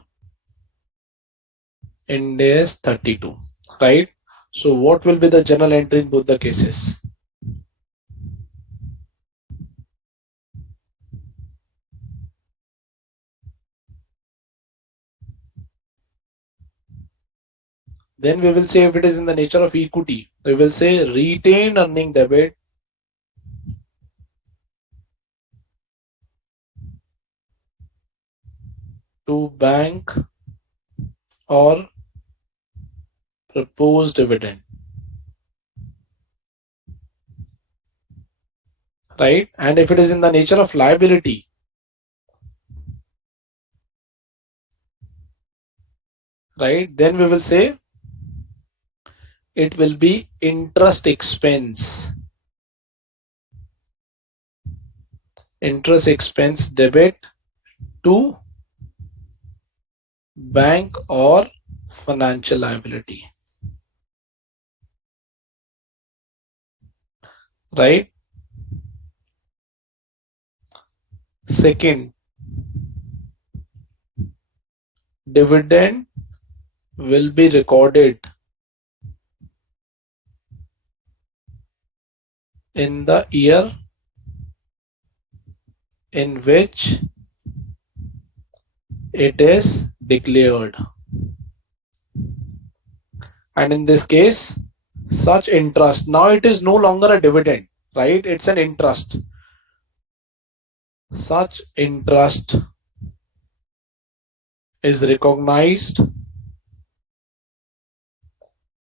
Ind AS 32, right? So what will be the journal entry in both the cases? Then we will say if it is in the nature of equity, we will say retained earning debit to bank or proposed dividend, right? And if it is in the nature of liability, right, then we will say it will be interest expense. Interest expense debit to bank or financial liability, right? Second, dividend will be recorded in the year in which it is declared. And in this case, such interest, now it is no longer a dividend, right? It's an interest. Such interest is recognized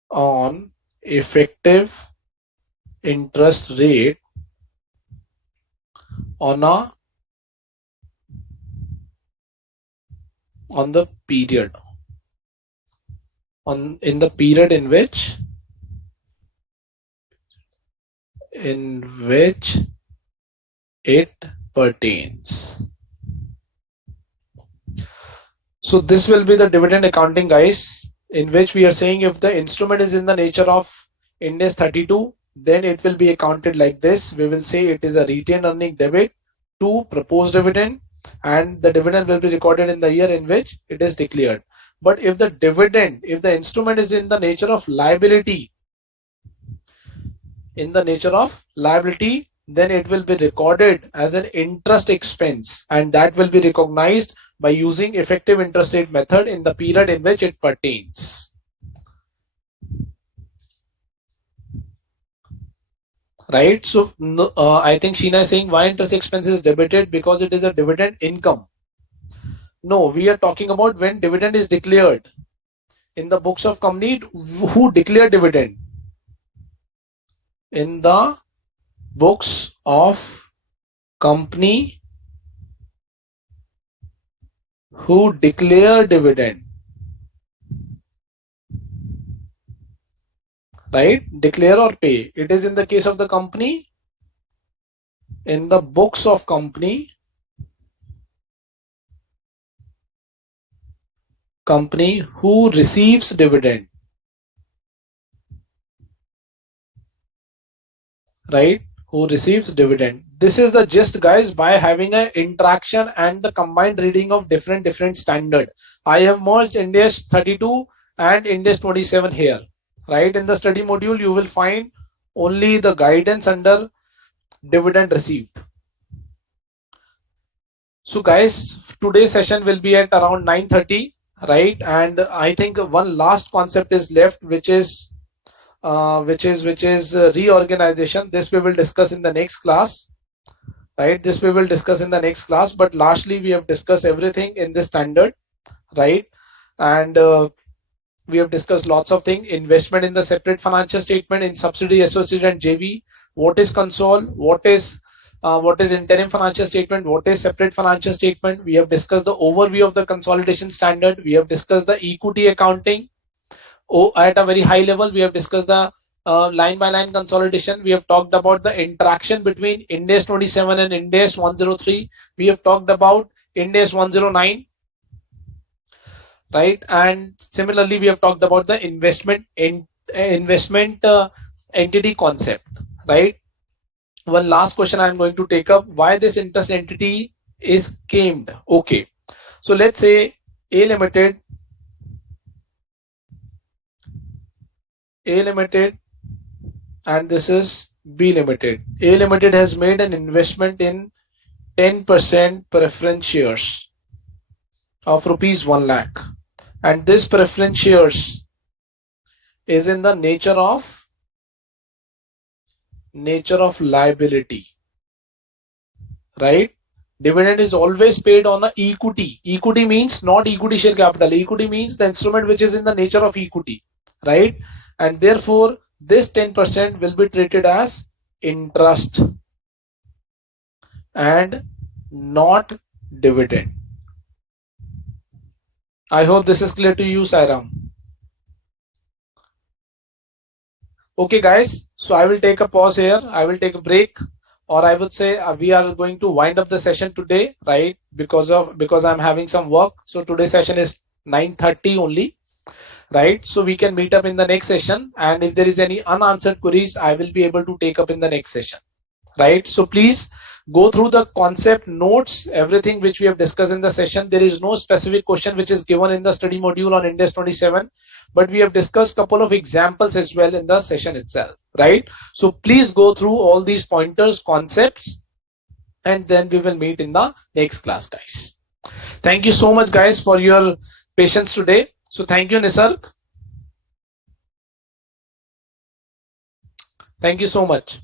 on effective interest rate on the period, in the period in which it pertains. So this will be the dividend accounting, guys, in which we are saying if the instrument is in the nature of Ind AS 32, then it will be accounted like this. We will say it is a retained earning debit to proposed dividend, and the dividend will be recorded in the year in which it is declared. But if the instrument is in the nature of liability, then it will be recorded as an interest expense, and that will be recognized by using effective interest rate method in the period in which it pertains. Right? So I think Sheena is saying why interest expense is debited, because it is a dividend income. No, we are talking about when dividend is declared in the books of company. Who declare dividend? In the books of company who declare dividend, right? Declare or pay. It is in the case of the company, in the books of company who receives dividend, right? Who receives dividend. This is the gist, guys, by having an interaction and the combined reading of different standard. I have merged Ind AS 32 and Ind AS 27 here, right? In the study module, you will find only the guidance under dividend received. So guys, today's session will be at around 9:30, right? And I think one last concept is left, which is reorganization. This we will discuss in the next class, right? This we will discuss in the next class. But lastly, we have discussed everything in this standard, right? And we have discussed lots of things. Investment in the separate financial statement, in subsidiary, associate, and JV. What is console? What is interim financial statement? What is separate financial statement? We have discussed the overview of the consolidation standard. We have discussed the equity accounting. At a very high level, we have discussed the line by line consolidation. We have talked about the interaction between Ind AS 27 and Ind AS 103. We have talked about Ind AS 109, right? And similarly, we have talked about the investment entity concept, right? One last question I am going to take up: why this interest entity is schemed? Okay, so let's say A Limited and this is B Limited. A Limited has made an investment in 10% preference shares of rupees 1 lakh, and this preference shares is in the nature of liability, right? Dividend is always paid on the equity. Equity means not equity share capital. Equity means the instrument which is in the nature of equity, right? And therefore this 10% will be treated as interest and not dividend. I hope this is clear to you, Sairam. Okay guys, so I will take a pause here. I will take a break, or I would say we are going to wind up the session today, right? Because I'm having some work. So today's session is 9:30 only, right? So we can meet up in the next session, and if there is any unanswered queries, I will be able to take up in the next session, right? So please go through the concept notes, everything which we have discussed in the session. There is no specific question which is given in the study module on Ind AS 27, but we have discussed a couple of examples as well in the session itself, right? So please go through all these pointers, concepts, and then we will meet in the next class, guys. Thank you so much, guys, for your patience today. So thank you, Nisarg. Thank you so much.